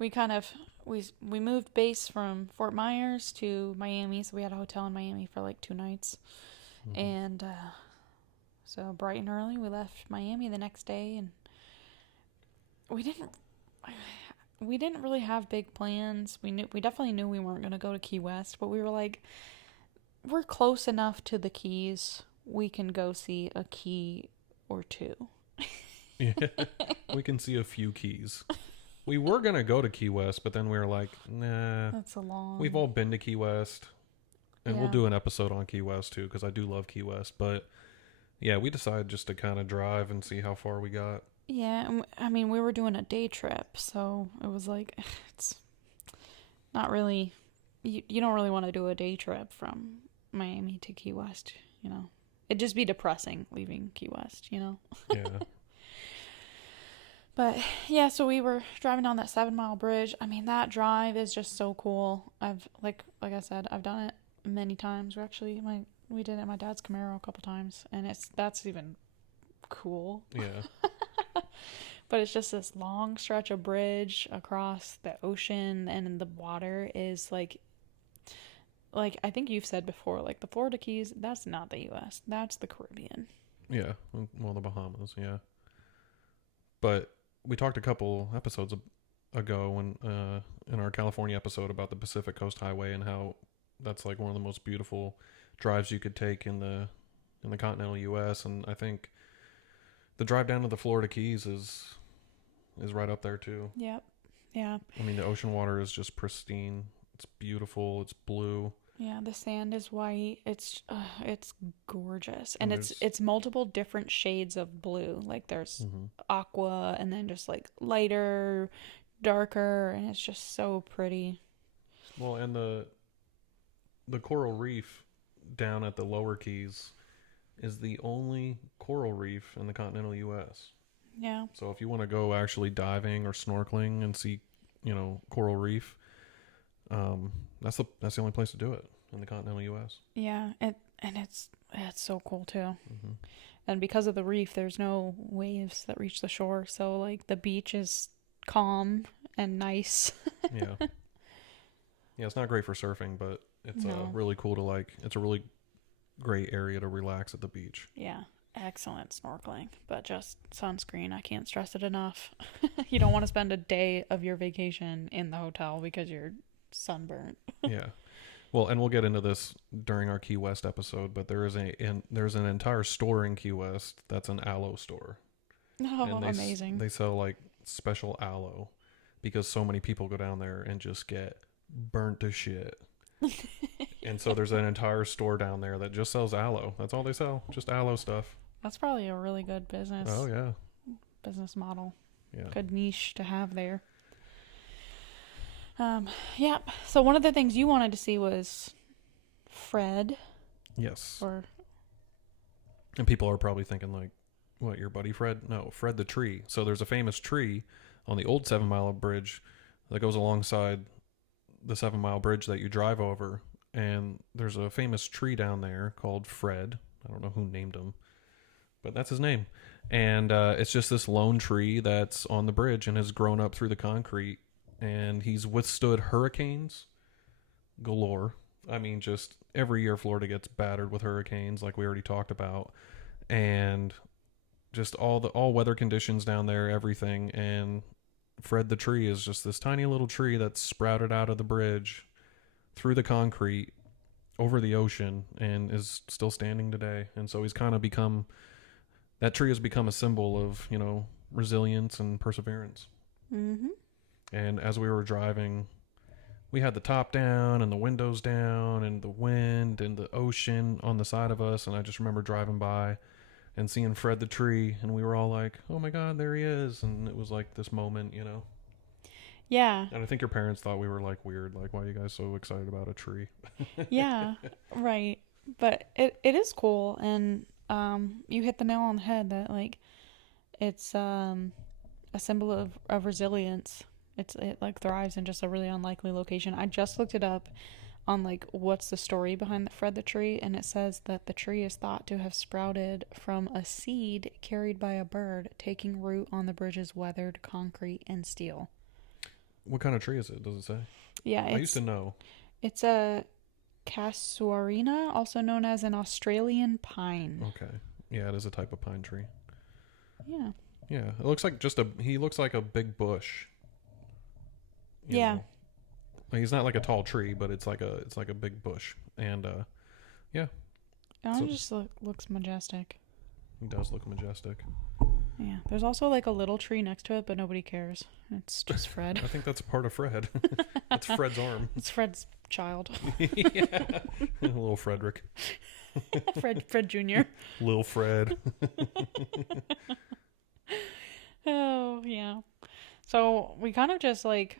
we kind of, we moved base from Fort Myers to Miami, so we had a hotel in Miami for like 2 nights. Mm-hmm. And so bright and early, we left Miami the next day, and we didn't really have big plans. We definitely knew we weren't going to go to Key West, but we were like, we're close enough to the Keys. We can go see a key or two. Yeah, we can see a few keys. We were going to go to Key West, but then we were like, nah. That's a long... We've all been to Key West. And we'll do an episode on Key West, too, because I do love Key West. But, yeah, we decided just to kind of drive and see how far we got. Yeah, I mean, we were doing a day trip, so it was like, it's not really... You don't really want to do a day trip from Miami to Key West, you know? It'd just be depressing leaving Key West, you know? Yeah. But, yeah, so we were driving down that 7-mile bridge. I mean, that drive is just so cool. Like I said, I've done it many times. We did it in my dad's Camaro a couple times, and that's even cool. Yeah. But it's just this long stretch of bridge across the ocean, and the water is like I think you've said before, like the Florida Keys, that's not the U.S., that's the Caribbean. Yeah, well, the Bahamas, yeah. But we talked a couple episodes ago when in our California episode about the Pacific Coast Highway and how that's like one of the most beautiful drives you could take in the continental U.S. And I think the drive down to the Florida Keys is right up there too. Yep. Yeah. I mean, the ocean water is just pristine. It's beautiful. It's blue. Yeah, the sand is white. It's gorgeous, and it's multiple different shades of blue. Like there's aqua, and then just like lighter, darker, and it's just so pretty. Well, and the coral reef down at the lower Keys is the only coral reef in the continental U.S. Yeah. So if you want to go actually diving or snorkeling and see, coral reef, that's the only place to do it in the continental U.S. Yeah, and it's so cool too. Mm-hmm. And because of the reef, there's no waves that reach the shore, so like the beach is calm and nice. Yeah. Yeah, it's not great for surfing, but it's really cool to it's a really great area to relax at the beach. Yeah, excellent snorkeling, but just sunscreen. I can't stress it enough. You don't want to spend a day of your vacation in the hotel because you're sunburnt. Yeah. Well, and we'll get into this during our Key West episode, but there's an entire store in Key West that's an aloe store. Oh, amazing. They sell like special aloe because so many people go down there and just get burnt to shit. And so there's an entire store down there that just sells aloe. That's all they sell, just aloe stuff. That's probably a really good business. Oh yeah, business model. Yeah. Good niche to have there. Yeah. So one of the things you wanted to see was Fred. Yes. Or. And people are probably thinking like, what, your buddy Fred? No, Fred the tree. So there's a famous tree on the old 7 Mile bridge that goes alongside the 7 Mile bridge that you drive over. And there's a famous tree down there called Fred. I don't know who named him, but that's his name. And it's just this lone tree that's on the bridge and has grown up through the concrete. And he's withstood hurricanes galore. I mean, just every year Florida gets battered with hurricanes, like we already talked about. And just all weather conditions down there, everything. And Fred the tree is just this tiny little tree that's sprouted out of the bridge through the concrete over the ocean and is still standing today. And so he's kind of become, that tree has become a symbol of, resilience and perseverance. Mm-hmm. And as we were driving, we had the top down and the windows down and the wind and the ocean on the side of us. And I just remember driving by and seeing Fred the tree, and we were all like, oh my God, there he is. And it was like this moment, Yeah. And I think your parents thought we were like weird, like, why are you guys so excited about a tree? Yeah, right. But it is cool, and you hit the nail on the head that like it's a symbol of resilience. It like thrives in just a really unlikely location. I just looked it up on like what's the story behind the Fred the tree, and it says that the tree is thought to have sprouted from a seed carried by a bird taking root on the bridge's weathered concrete and steel. What kind of tree is it? Does it say? Yeah, I used to know. It's a casuarina, also known as an Australian pine. Okay. Yeah, it is a type of pine tree. Yeah. Yeah, it looks like he looks like a big bush. You Yeah. know. Like, he's not like a tall tree, but it's like a big bush. And yeah. It just looks majestic. He does look majestic. Yeah. There's also like a little tree next to it, but nobody cares. It's just Fred. I think that's a part of Fred. That's Fred's arm. It's Fred's child. Yeah. Little Frederick. Fred Jr. Lil Fred. Oh, yeah. So we kind of just like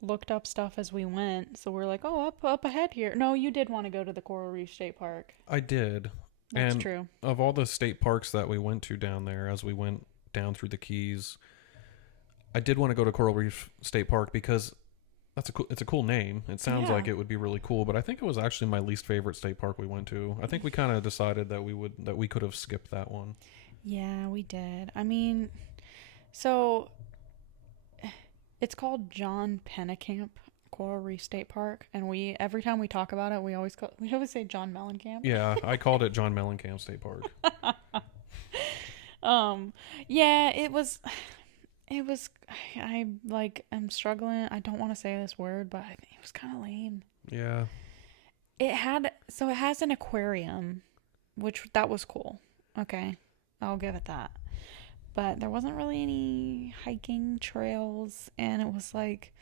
looked up stuff as we went. So we're like, oh, up ahead here. No, you did want to go to the Coral Reef State Park. I did. That's and true. Of all the state parks that we went to down there, as we went down through the Keys, I did want to go to Coral Reef State Park because it's a cool name. It sounds like it would be really cool, but I think it was actually my least favorite state park we went to. I think we kind of decided that we could have skipped that one. Yeah, we did. I mean, so it's called John Pennekamp Coral Reef State Park, and every time we talk about it, we always say John Mellencamp. Yeah, I called it John Mellencamp State Park. Yeah, it was I'm struggling. I don't want to say this word, but I think it was kind of lame. Yeah. It has an aquarium, that was cool. Okay. I'll give it that. But there wasn't really any hiking trails, and it was like,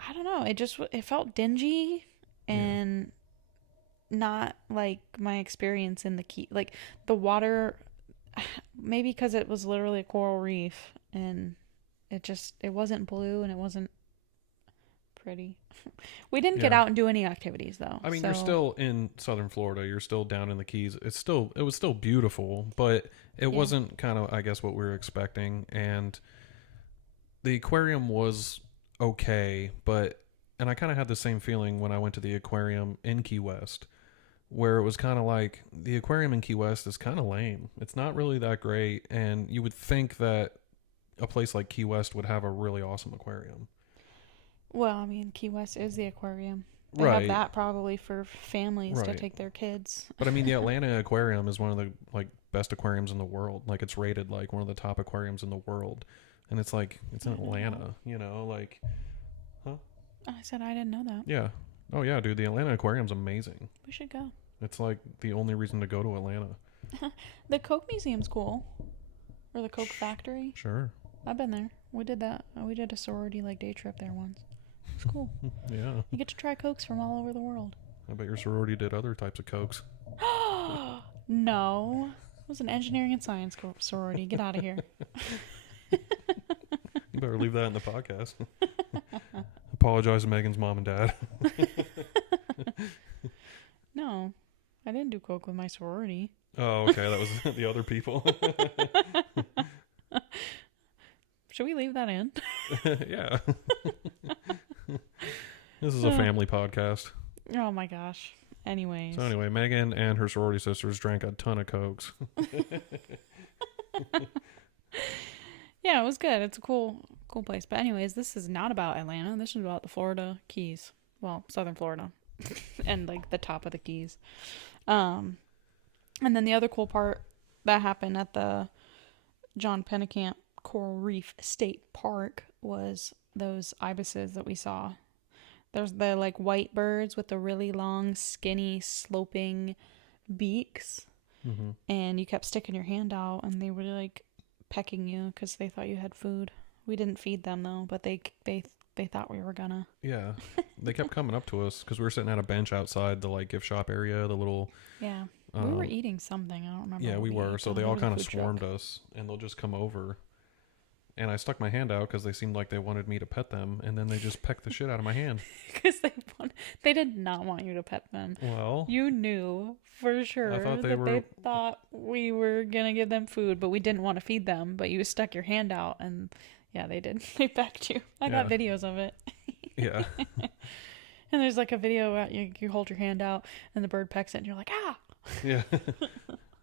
I don't know, it felt dingy and not like my experience in the Key. Like the water, maybe because it was literally a coral reef, and it wasn't blue and it wasn't pretty. We didn't get out and do any activities though. I mean, you're still in southern Florida. You're still down in the Keys. It was still beautiful, but it wasn't kind of, I guess, what we were expecting. And the aquarium was okay, and I kind of had the same feeling when I went to the aquarium in Key West, where it was kind of like the aquarium in Key West is kind of lame. It's not really that great, and you would think that a place like Key West would have a really awesome aquarium. Well, I mean, Key West is the aquarium. They have that probably for families to take their kids. But I mean, the Atlanta Aquarium is one of the like best aquariums in the world. Like, it's rated like one of the top aquariums in the world, and it's like it's in Atlanta. Like, huh? I said I didn't know that. Yeah. Oh yeah, dude. The Atlanta Aquarium's amazing. We should go. It's like the only reason to go to Atlanta. The Coke Museum's cool, or the Coke Factory. Sure. I've been there. We did that. We did a sorority like day trip there once. It's cool. Yeah. You get to try Cokes from all over the world. I bet your sorority did other types of cokes. No. It was an engineering and science sorority. Get out of here. You better leave that in the podcast. Apologize to Megan's mom and dad. No. I didn't do coke with my sorority. Oh, okay. That was the other people. Should we leave that in? Yeah. This is a family podcast. Oh my gosh. Anyways. So anyway, Megan and her sorority sisters drank a ton of cokes. Yeah, it was good. It's a cool place. But anyways, this is not about Atlanta. This is about the Florida Keys. Well, southern Florida. And like the top of the Keys. And then the other cool part that happened at the John Pennekamp Coral Reef State Park was those ibises that we saw. There's the like white birds with the really long, skinny, sloping beaks. Mm-hmm. And you kept sticking your hand out and they were like pecking you because they thought you had food. We didn't feed them though, but they thought we were gonna. Yeah. They kept coming up to us because we were sitting at a bench outside the like gift shop area, the little... Yeah. We were eating something. I don't remember. Yeah, we were. So they all kind of swarmed us and they'll just come over. And I stuck my hand out because they seemed like they wanted me to pet them. And then they just pecked the shit out of my hand. Because they did not want you to pet them. Well. You knew for sure they thought we were going to give them food, but we didn't want to feed them. But you stuck your hand out and yeah, they did. They pecked you. I got videos of it. Yeah. And there's like a video where you hold your hand out and the bird pecks it and you're like, ah. Yeah.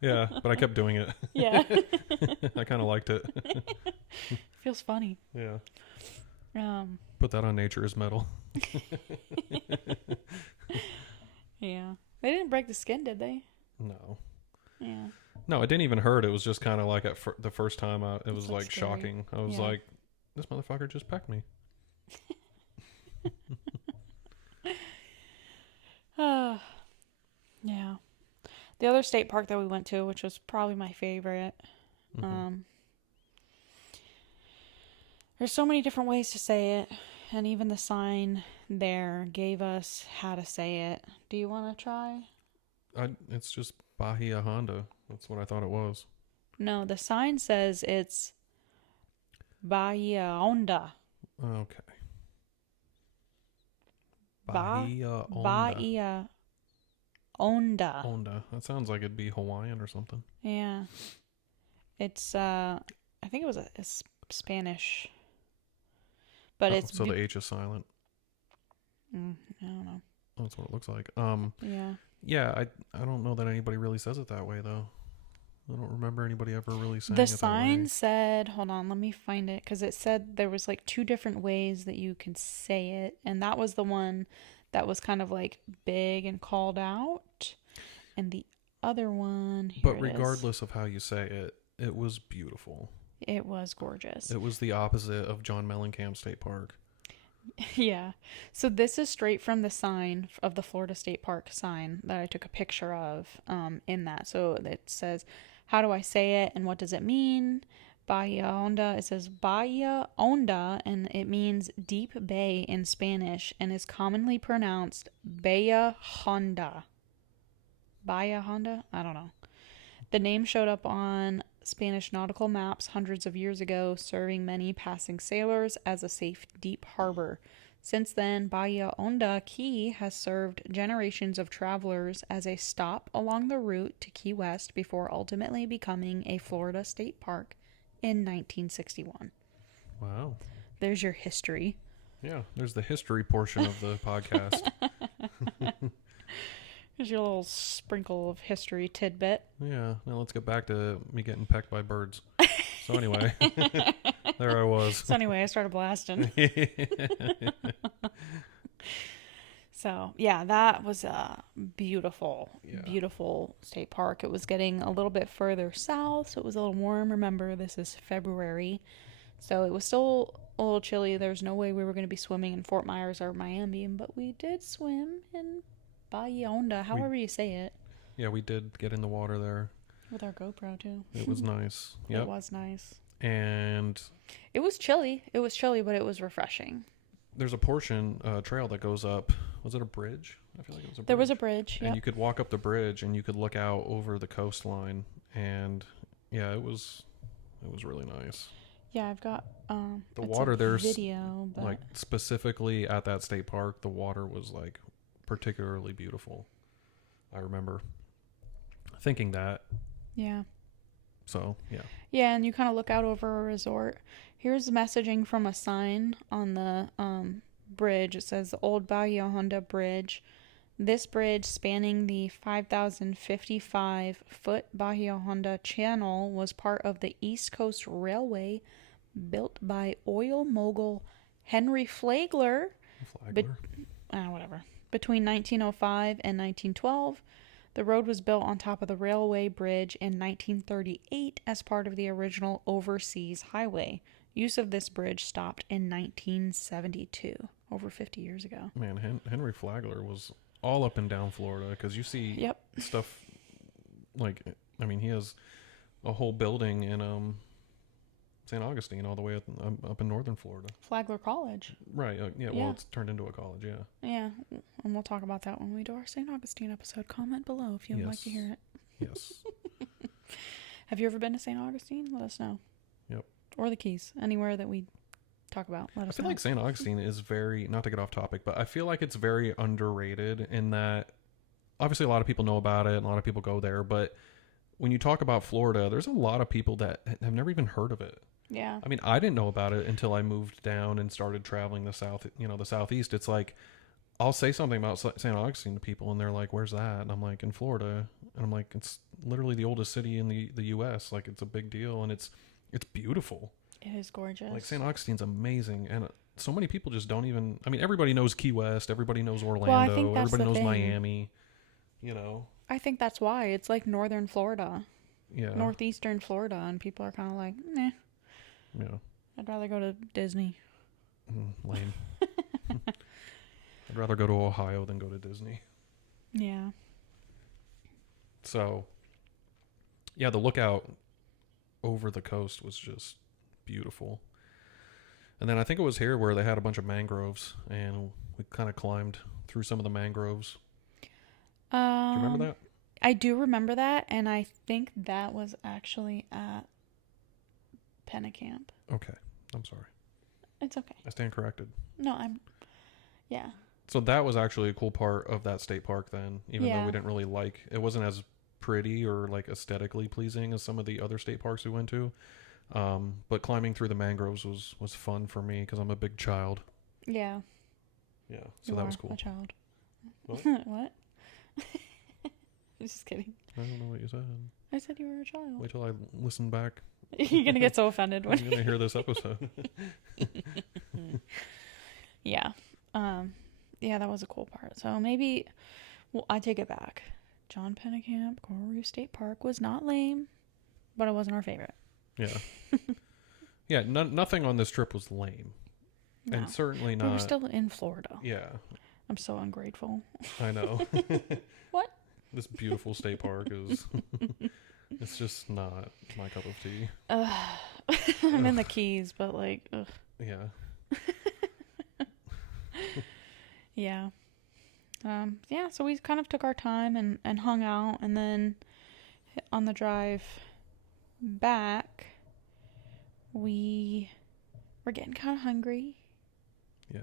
Yeah, but I kept doing it. Yeah. I kind of liked it. Feels funny. Yeah. Put that on Nature is Metal. Yeah. They didn't break the skin, did they? No. Yeah. No, it didn't even hurt. It was just kind of like the first time it was like scary. shocking. I was like, this motherfucker just pecked me. Yeah. The other state park that we went to, which was probably my favorite, there's so many different ways to say it, and even the sign there gave us how to say it. Do you want to try? It's just Bahia Honda. That's what I thought it was. No, the sign says it's Bahia Honda. Okay. Bahia Honda. Bahia Honda. Honda. That sounds like it'd be Hawaiian or something. Yeah. It's, I think it was a Spanish. But it's... So the H is silent. I don't know. That's what it looks like. Yeah. Yeah, I don't know that anybody really says it that way, though. I don't remember anybody ever really saying the it that way. The sign said... Hold on, let me find it. Because it said there was like 2 different ways that you can say it. And that was the one that was kind of like big and called out. And the other one... But regardless of how you say it, it was beautiful. It was gorgeous. It was the opposite of John Mellencamp State Park. Yeah. So this is straight from the sign of the Florida State Park sign that I took a picture of in that. So it says, how do I say it and what does it mean? Bahia Honda. It says Bahia Honda and it means deep bay in Spanish and is commonly pronounced Bahia Honda. Bahia Honda? I don't know. The name showed up on Spanish nautical maps hundreds of years ago, serving many passing sailors as a safe, deep harbor. Since then, Bahia Honda Key has served generations of travelers as a stop along the route to Key West before ultimately becoming a Florida state park in 1961. Wow. There's your history. Yeah, there's the history portion of the podcast. Here's your little sprinkle of history tidbit. Yeah. Now let's get back to me getting pecked by birds. So anyway, there I was. So anyway, I started blasting. So yeah, that was a beautiful state park. It was getting a little bit further south, so it was a little warm. Remember, this is February, so it was still a little chilly. There's no way we were going to be swimming in Fort Myers or Miami, but we did swim in Bahia Honda, however you say it. Yeah, we did get in the water there. With our GoPro, too. It was nice. Yep. It was nice. And... It was chilly. It was chilly, but it was refreshing. There's a portion, trail that goes up was it a bridge? I feel like it was a bridge. There was a bridge, and you could walk up the bridge and you could look out over the coastline, and yeah, it was really nice. Yeah, I've got the water there's video, but like specifically at that state park, the water was like particularly beautiful. I remember thinking that. Yeah. So, yeah. Yeah, and you kind of look out over a resort. Here's messaging from a sign on the bridge. It says the Old Bahia Honda Bridge. This bridge, spanning the 5,055-foot Bahia Honda Channel, was part of the East Coast Railway, built by oil mogul Henry Flagler. Whatever. Between 1905 and 1912. The road was built on top of the railway bridge in 1938 as part of the original overseas highway. Use of this bridge stopped in 1972, over 50 years ago. Man, Henry Flagler was all up and down Florida, because you see stuff like, I mean, he has a whole building in St. Augustine all the way up in northern Florida. Flagler College. Right. Well, it's turned into a college, yeah. Yeah, and we'll talk about that when we do our St. Augustine episode. Comment below if you would like to hear it. Yes. Have you ever been to St. Augustine? Let us know. Yep. Or the Keys. Anywhere that we talk about, let us know. I feel like St. Augustine is very, not to get off topic, but I feel like it's very underrated in that obviously a lot of people know about it and a lot of people go there, but when you talk about Florida, there's a lot of people that have never even heard of it. Yeah. I mean, I didn't know about it until I moved down and started traveling the southeast. It's like, I'll say something about St. Augustine to people and they're like, where's that? And I'm like, in Florida. And I'm like, it's literally the oldest city in the U.S. Like, it's a big deal, and it's beautiful. It is gorgeous. Like, St. Augustine's amazing, and so many people just don't even, I mean, everybody knows Key West, everybody knows Orlando, I think that's everybody knows thing. Miami, I think that's why. It's like northern Florida. Yeah. Northeastern Florida, and people are kind of like, meh. Yeah. I'd rather go to Disney. Lame. I'd rather go to Ohio than go to Disney. Yeah. So, yeah, the lookout over the coast was just beautiful. And then I think it was here where they had a bunch of mangroves, and we kind of climbed through some of the mangroves. Do you remember that? I do remember that, and I think that was actually at Pennicamp. Okay. I'm sorry. It's okay. I stand corrected. No, yeah. So that was actually a cool part of that state park then, even though we didn't really it wasn't as pretty or like aesthetically pleasing as some of the other state parks we went to. But climbing through the mangroves was fun for me because I'm a big child. Yeah. Yeah. So that was cool. A child. What? What? I'm just kidding. I don't know what you said. I said you were a child. Wait till I listen back. You're gonna get so offended when you're gonna hear this episode. Yeah. Yeah, that was a cool part. So maybe, I take it back. John Pennicamp Coral Reef State Park was not lame, but it wasn't our favorite. Yeah. Yeah, nothing on this trip was lame. No. And certainly not. We were still in Florida. Yeah. I'm so ungrateful. I know. What? This beautiful state park is... It's just not my cup of tea. I'm in the Keys, but like... Ugh. Yeah. Yeah. Yeah, so we kind of took our time and hung out, and then on the drive back, we were getting kind of hungry. Yeah.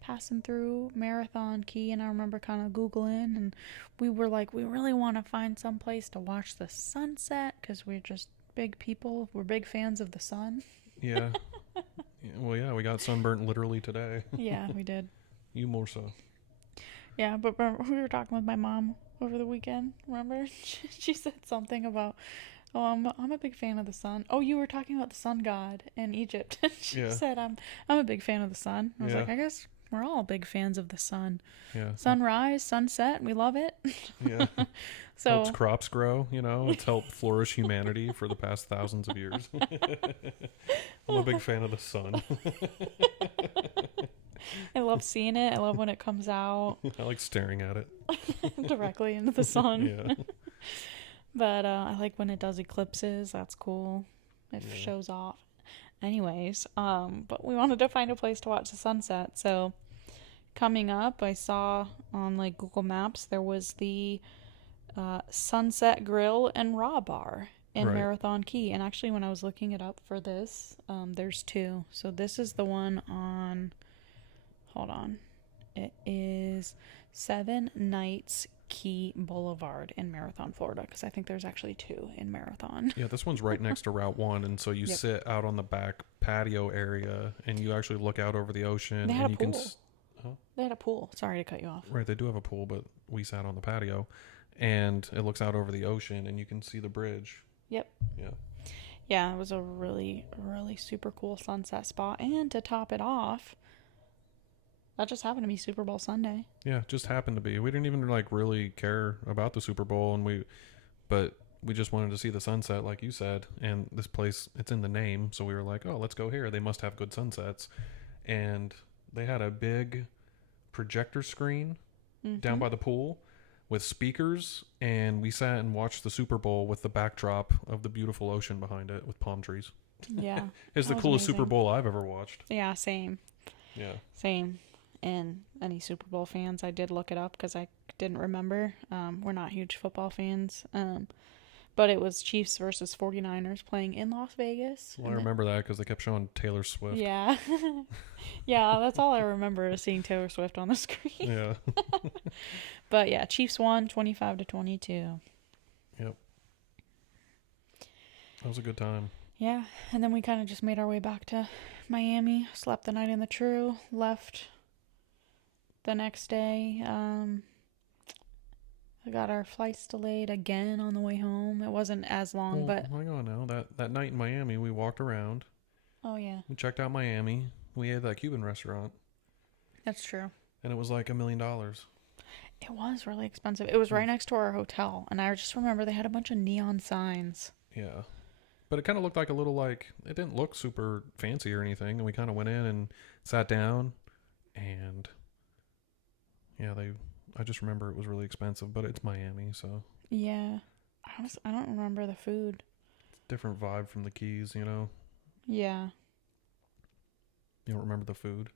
Passing through Marathon Key, and I remember kind of Googling, and we were like, we really want to find some place to watch the sunset, because we're just big people. We're big fans of the sun. Yeah. Well, yeah, we got sunburnt literally today. Yeah, we did. You more so. Yeah, but we were talking with my mom over the weekend, remember? She said something about, oh, I'm a big fan of the sun. Oh, you were talking about the sun god in Egypt. She said, I'm a big fan of the sun. I was like, I guess we're all big fans of the sun. Yeah. Sunrise, sunset, we love it. Yeah. So helps crops grow, it's helped flourish humanity for the past thousands of years. I'm a big fan of the sun. I love seeing it. I love when it comes out. I like staring at it. Directly into the sun. Yeah. But I like when it does eclipses. That's cool. It shows off. Anyways, but we wanted to find a place to watch the sunset. So coming up, I saw on like Google Maps there was the Sunset Grill and Raw Bar in Right. Marathon Key. And actually, when I was looking it up for this, there's two. So this is the one on. Hold on. It is Seven Nights Key Boulevard in Marathon, Florida, because I think there's actually two in Marathon. Yeah, this one's right next to Route 1, and so you Yep. sit out on the back patio area, and you actually look out over the ocean, They had and a you pool. can... They had a pool. Sorry to cut you off. Right, they do have a pool, but we sat on the patio, and it looks out over the ocean, and you can see the bridge. Yep. Yeah. Yeah, it was a really, really super cool sunset spot. And to top it off, that just happened to be Super Bowl Sunday. Yeah, just happened to be. We didn't even like really care about the Super Bowl, but we just wanted to see the sunset, like you said. And this place, it's in the name, so we were like, oh, let's go here. They must have good sunsets. And they had a big projector screen down by the pool with speakers, and we sat and watched the Super Bowl with the backdrop of the beautiful ocean behind it with palm trees. Yeah. It's the That was coolest Super amazing. Bowl I've ever watched. Yeah, same. Yeah. Same. And any Super Bowl fans, I did look it up because I didn't remember. We're not huge football fans. But it was Chiefs versus 49ers playing in Las Vegas. Well, I remember that because they kept showing Taylor Swift. Yeah. Yeah, that's all I remember is seeing Taylor Swift on the screen. Yeah. But yeah, Chiefs won 25-22. Yep. That was a good time. Yeah, and then we kind of just made our way back to Miami, slept the night in the True, left the next day. I got our flights delayed again on the way home. It wasn't as long, Well, but hang on now. That night in Miami, we walked around. oh yeah, We checked out Miami. We ate at that Cuban restaurant, that's true. and it was like $1 million. It was really expensive. It was right next to our hotel, and I just remember they had a bunch of neon signs. Yeah. But it kind of looked like it didn't look super fancy or anything. And we kind of went in and sat down, and yeah, I just remember it was really expensive, but it's Miami, so Yeah, I don't remember the food. different vibe from the Keys, you know? Yeah, You don't remember the food?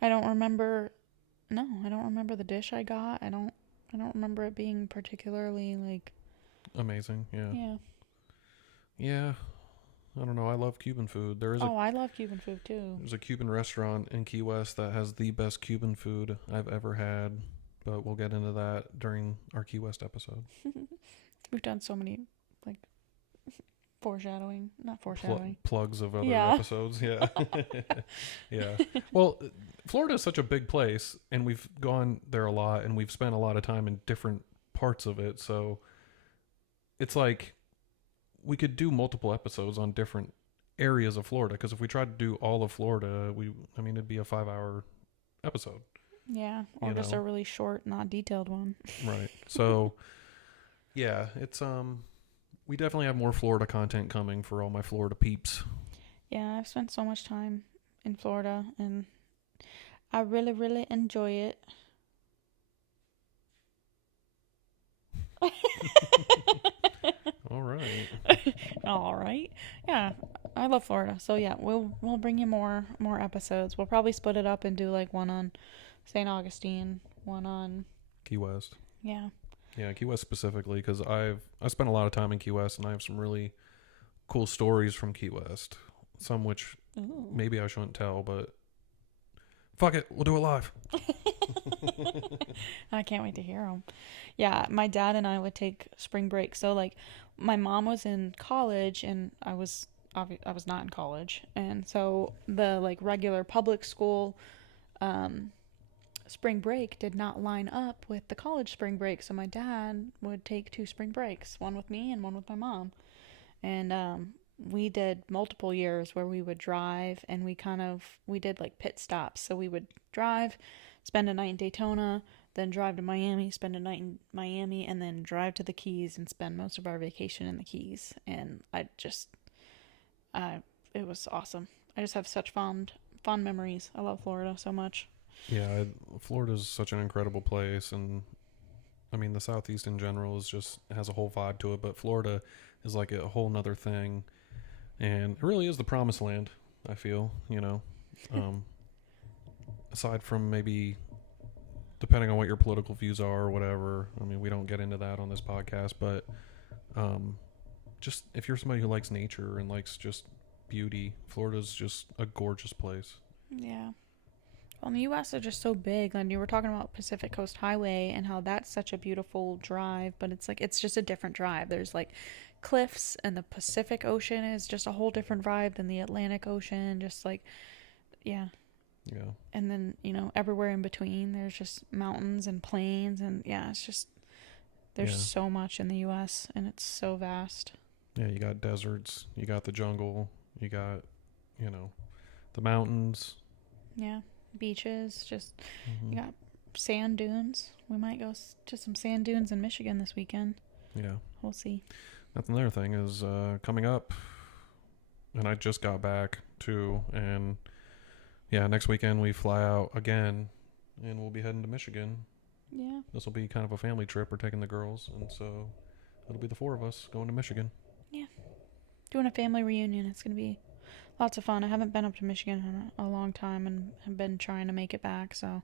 I don't remember. No, I don't remember the dish I got. I don't remember it being particularly like. Amazing, yeah. Yeah. Yeah. I don't know. I love Cuban food. I love Cuban food too. There's a Cuban restaurant in Key West that has the best Cuban food I've ever had, but we'll get into that during our Key West episode. We've done so many like not foreshadowing. Plugs of other Yeah. episodes, yeah. Yeah. Well, Florida is such a big place, and we've gone there a lot, and we've spent a lot of time in different parts of it, so it's like we could do multiple episodes on different areas of Florida, because if we tried to do all of Florida, it'd be a 5-hour episode. Yeah, or You just know. a really short, not detailed one. Right. So, yeah, it's we definitely have more Florida content coming for all my Florida peeps. Yeah, I've spent so much time in Florida, and I really, really enjoy it. All right. All right. Yeah, I love Florida. So yeah, we'll bring you more episodes. We'll probably split it up and do like one on St. Augustine, one on Key West. yeah. Yeah, Key West specifically, because I spent a lot of time in Key West, and I have some really cool stories from Key West. Some which Ooh. maybe I shouldn't tell, but fuck it, we'll do it live. I can't wait to hear them. Yeah, my dad and I would take spring break. So like, my mom was in college, and I was not in college, and so the like regular public school spring break did not line up with the college spring break. So my dad would take 2 spring breaks, one with me and one with my mom, and we did multiple years where we would drive, and we did like pit stops. So we would drive, spend a night in Daytona, then drive to Miami, spend a night in Miami, and then drive to the Keys and spend most of our vacation in the Keys. And it was awesome. I just have such fond memories. I love Florida so much. Yeah, Florida's such an incredible place, and I mean the Southeast in general has a whole vibe to it, but Florida is like a whole nother thing, and it really is the promised land. I feel, aside from maybe depending on what your political views are or whatever. I mean, we don't get into that on this podcast, but just if you're somebody who likes nature and likes just beauty, Florida's just a gorgeous place. Yeah. Well, the U.S. is just so big. And you were talking about Pacific Coast Highway and how that's such a beautiful drive, but it's like it's just a different drive. There's like cliffs, and the Pacific Ocean is just a whole different vibe than the Atlantic Ocean. Just like, yeah. Yeah. And then, everywhere in between, there's just mountains and plains, and yeah, it's just there's so much in the U.S. and it's so vast. Yeah, you got deserts, you got the jungle, you got, the mountains. Yeah, beaches, just you got sand dunes. We might go to some sand dunes in Michigan this weekend. Yeah. We'll see. That's another thing is coming up, and I just got back too, and yeah, next weekend we fly out again, and we'll be heading to Michigan. Yeah. This will be kind of a family trip. We're taking the girls, and so it'll be the 4 of us going to Michigan. Yeah. Doing a family reunion. It's going to be lots of fun. I haven't been up to Michigan in a long time and have been trying to make it back, so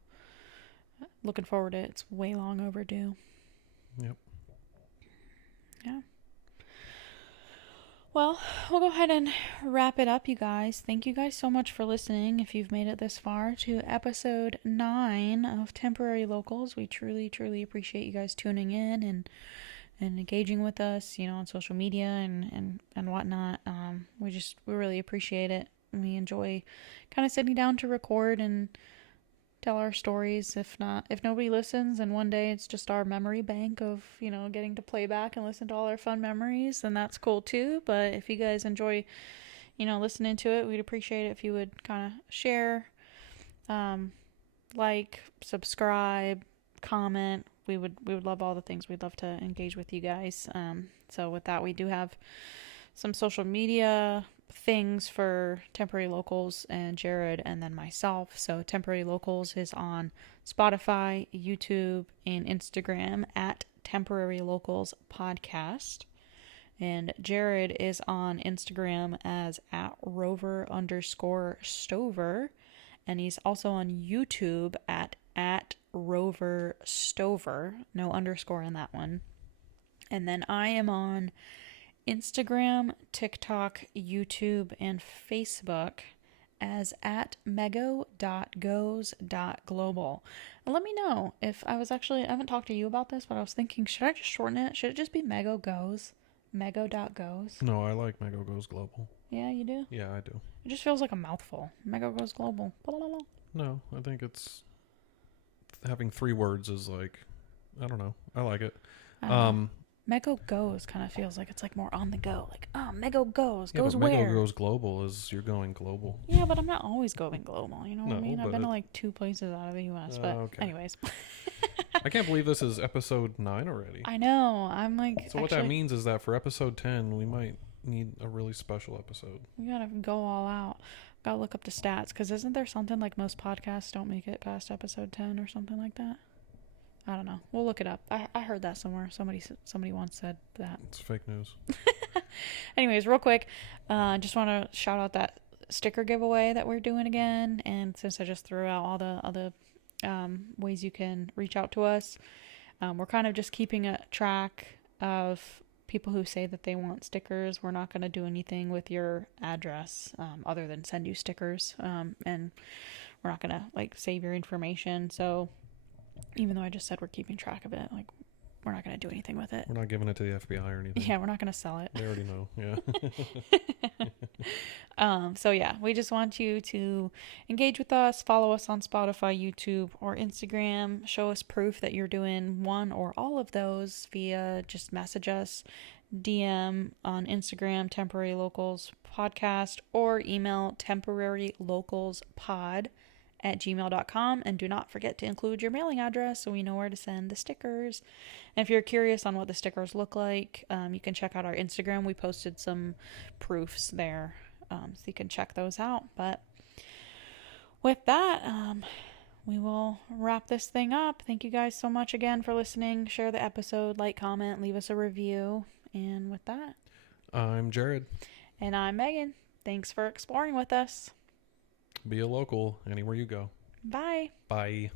looking forward to it. It's way long overdue. Yep. Yeah. Well, we'll go ahead and wrap it up, you guys. Thank you guys so much for listening. If you've made it this far to episode 9 of Temporary Locals, we truly, truly appreciate you guys tuning in and engaging with us, on social media and whatnot. We really appreciate it. We enjoy kind of sitting down to record and tell our stories. If nobody listens and one day it's just our memory bank of, getting to play back and listen to all our fun memories, then that's cool too. But if you guys enjoy, listening to it, we'd appreciate it if you would kind of share, like, subscribe, comment. We would love all the things. We'd love to engage with you guys. So with that, we do have some social media things for Temporary Locals and Jared and then myself. So Temporary Locals is on Spotify, YouTube, and Instagram at Temporary Locals Podcast. And Jared is on Instagram as at Rover_Stover. And he's also on YouTube at Rover Stover. No underscore in that one. And then I am on Instagram, TikTok, YouTube, and Facebook as at mego.goes.global. And let me know if I haven't talked to you about this, but I was thinking, should I just shorten it? Should it just be Mego Goes? Mego.goes? No, I like Mego Goes Global. Yeah, you do? Yeah, I do. It just feels like a mouthful. Mego Goes Global. No, I think it's having 3 words is like, I don't know. I like it. Mego Goes kind of feels like it's like more on the go. Like, Mego Goes. Yeah, Goes but where? Mego Goes Global is you're going global. Yeah, but I'm not always going global. You know what I No, mean? I've been to it- like 2 places out of the U.S. But okay. anyways. I can't believe this is episode 9 already. I know. I'm like. So what that means is that for episode 10, we might need a really special episode. We gotta go all out. Gotta look up the stats, because isn't there something like most podcasts don't make it past episode 10 or something like that? I don't know. We'll look it up. I heard that somewhere. Somebody once said that. It's fake news. Anyways, real quick, just want to shout out that sticker giveaway that we're doing again. And since I just threw out all the other ways you can reach out to us, we're kind of just keeping a track of people who say that they want stickers. We're not going to do anything with your address other than send you stickers. And we're not going to save your information. So even though I just said we're keeping track of it, we're not going to do anything with it. We're not giving it to the FBI or anything. Yeah, we're not going to sell it. They already know. Yeah. So yeah, we just want you to engage with us, follow us on Spotify, YouTube, or Instagram, show us proof that you're doing one or all of those via just message us, DM on Instagram, Temporary Locals Podcast, or email TemporaryLocalsPod@gmail.com, and do not forget to include your mailing address so we know where to send the stickers. And if you're curious on what the stickers look like, you can check out our Instagram. We posted some proofs there, so you can check those out. But with that, we will wrap this thing up. Thank you guys so much again for listening. Share the episode, like, comment, leave us a review. And with that, I'm Jared. And I'm Megan. Thanks for exploring with us. Be a local anywhere you go. Bye. Bye.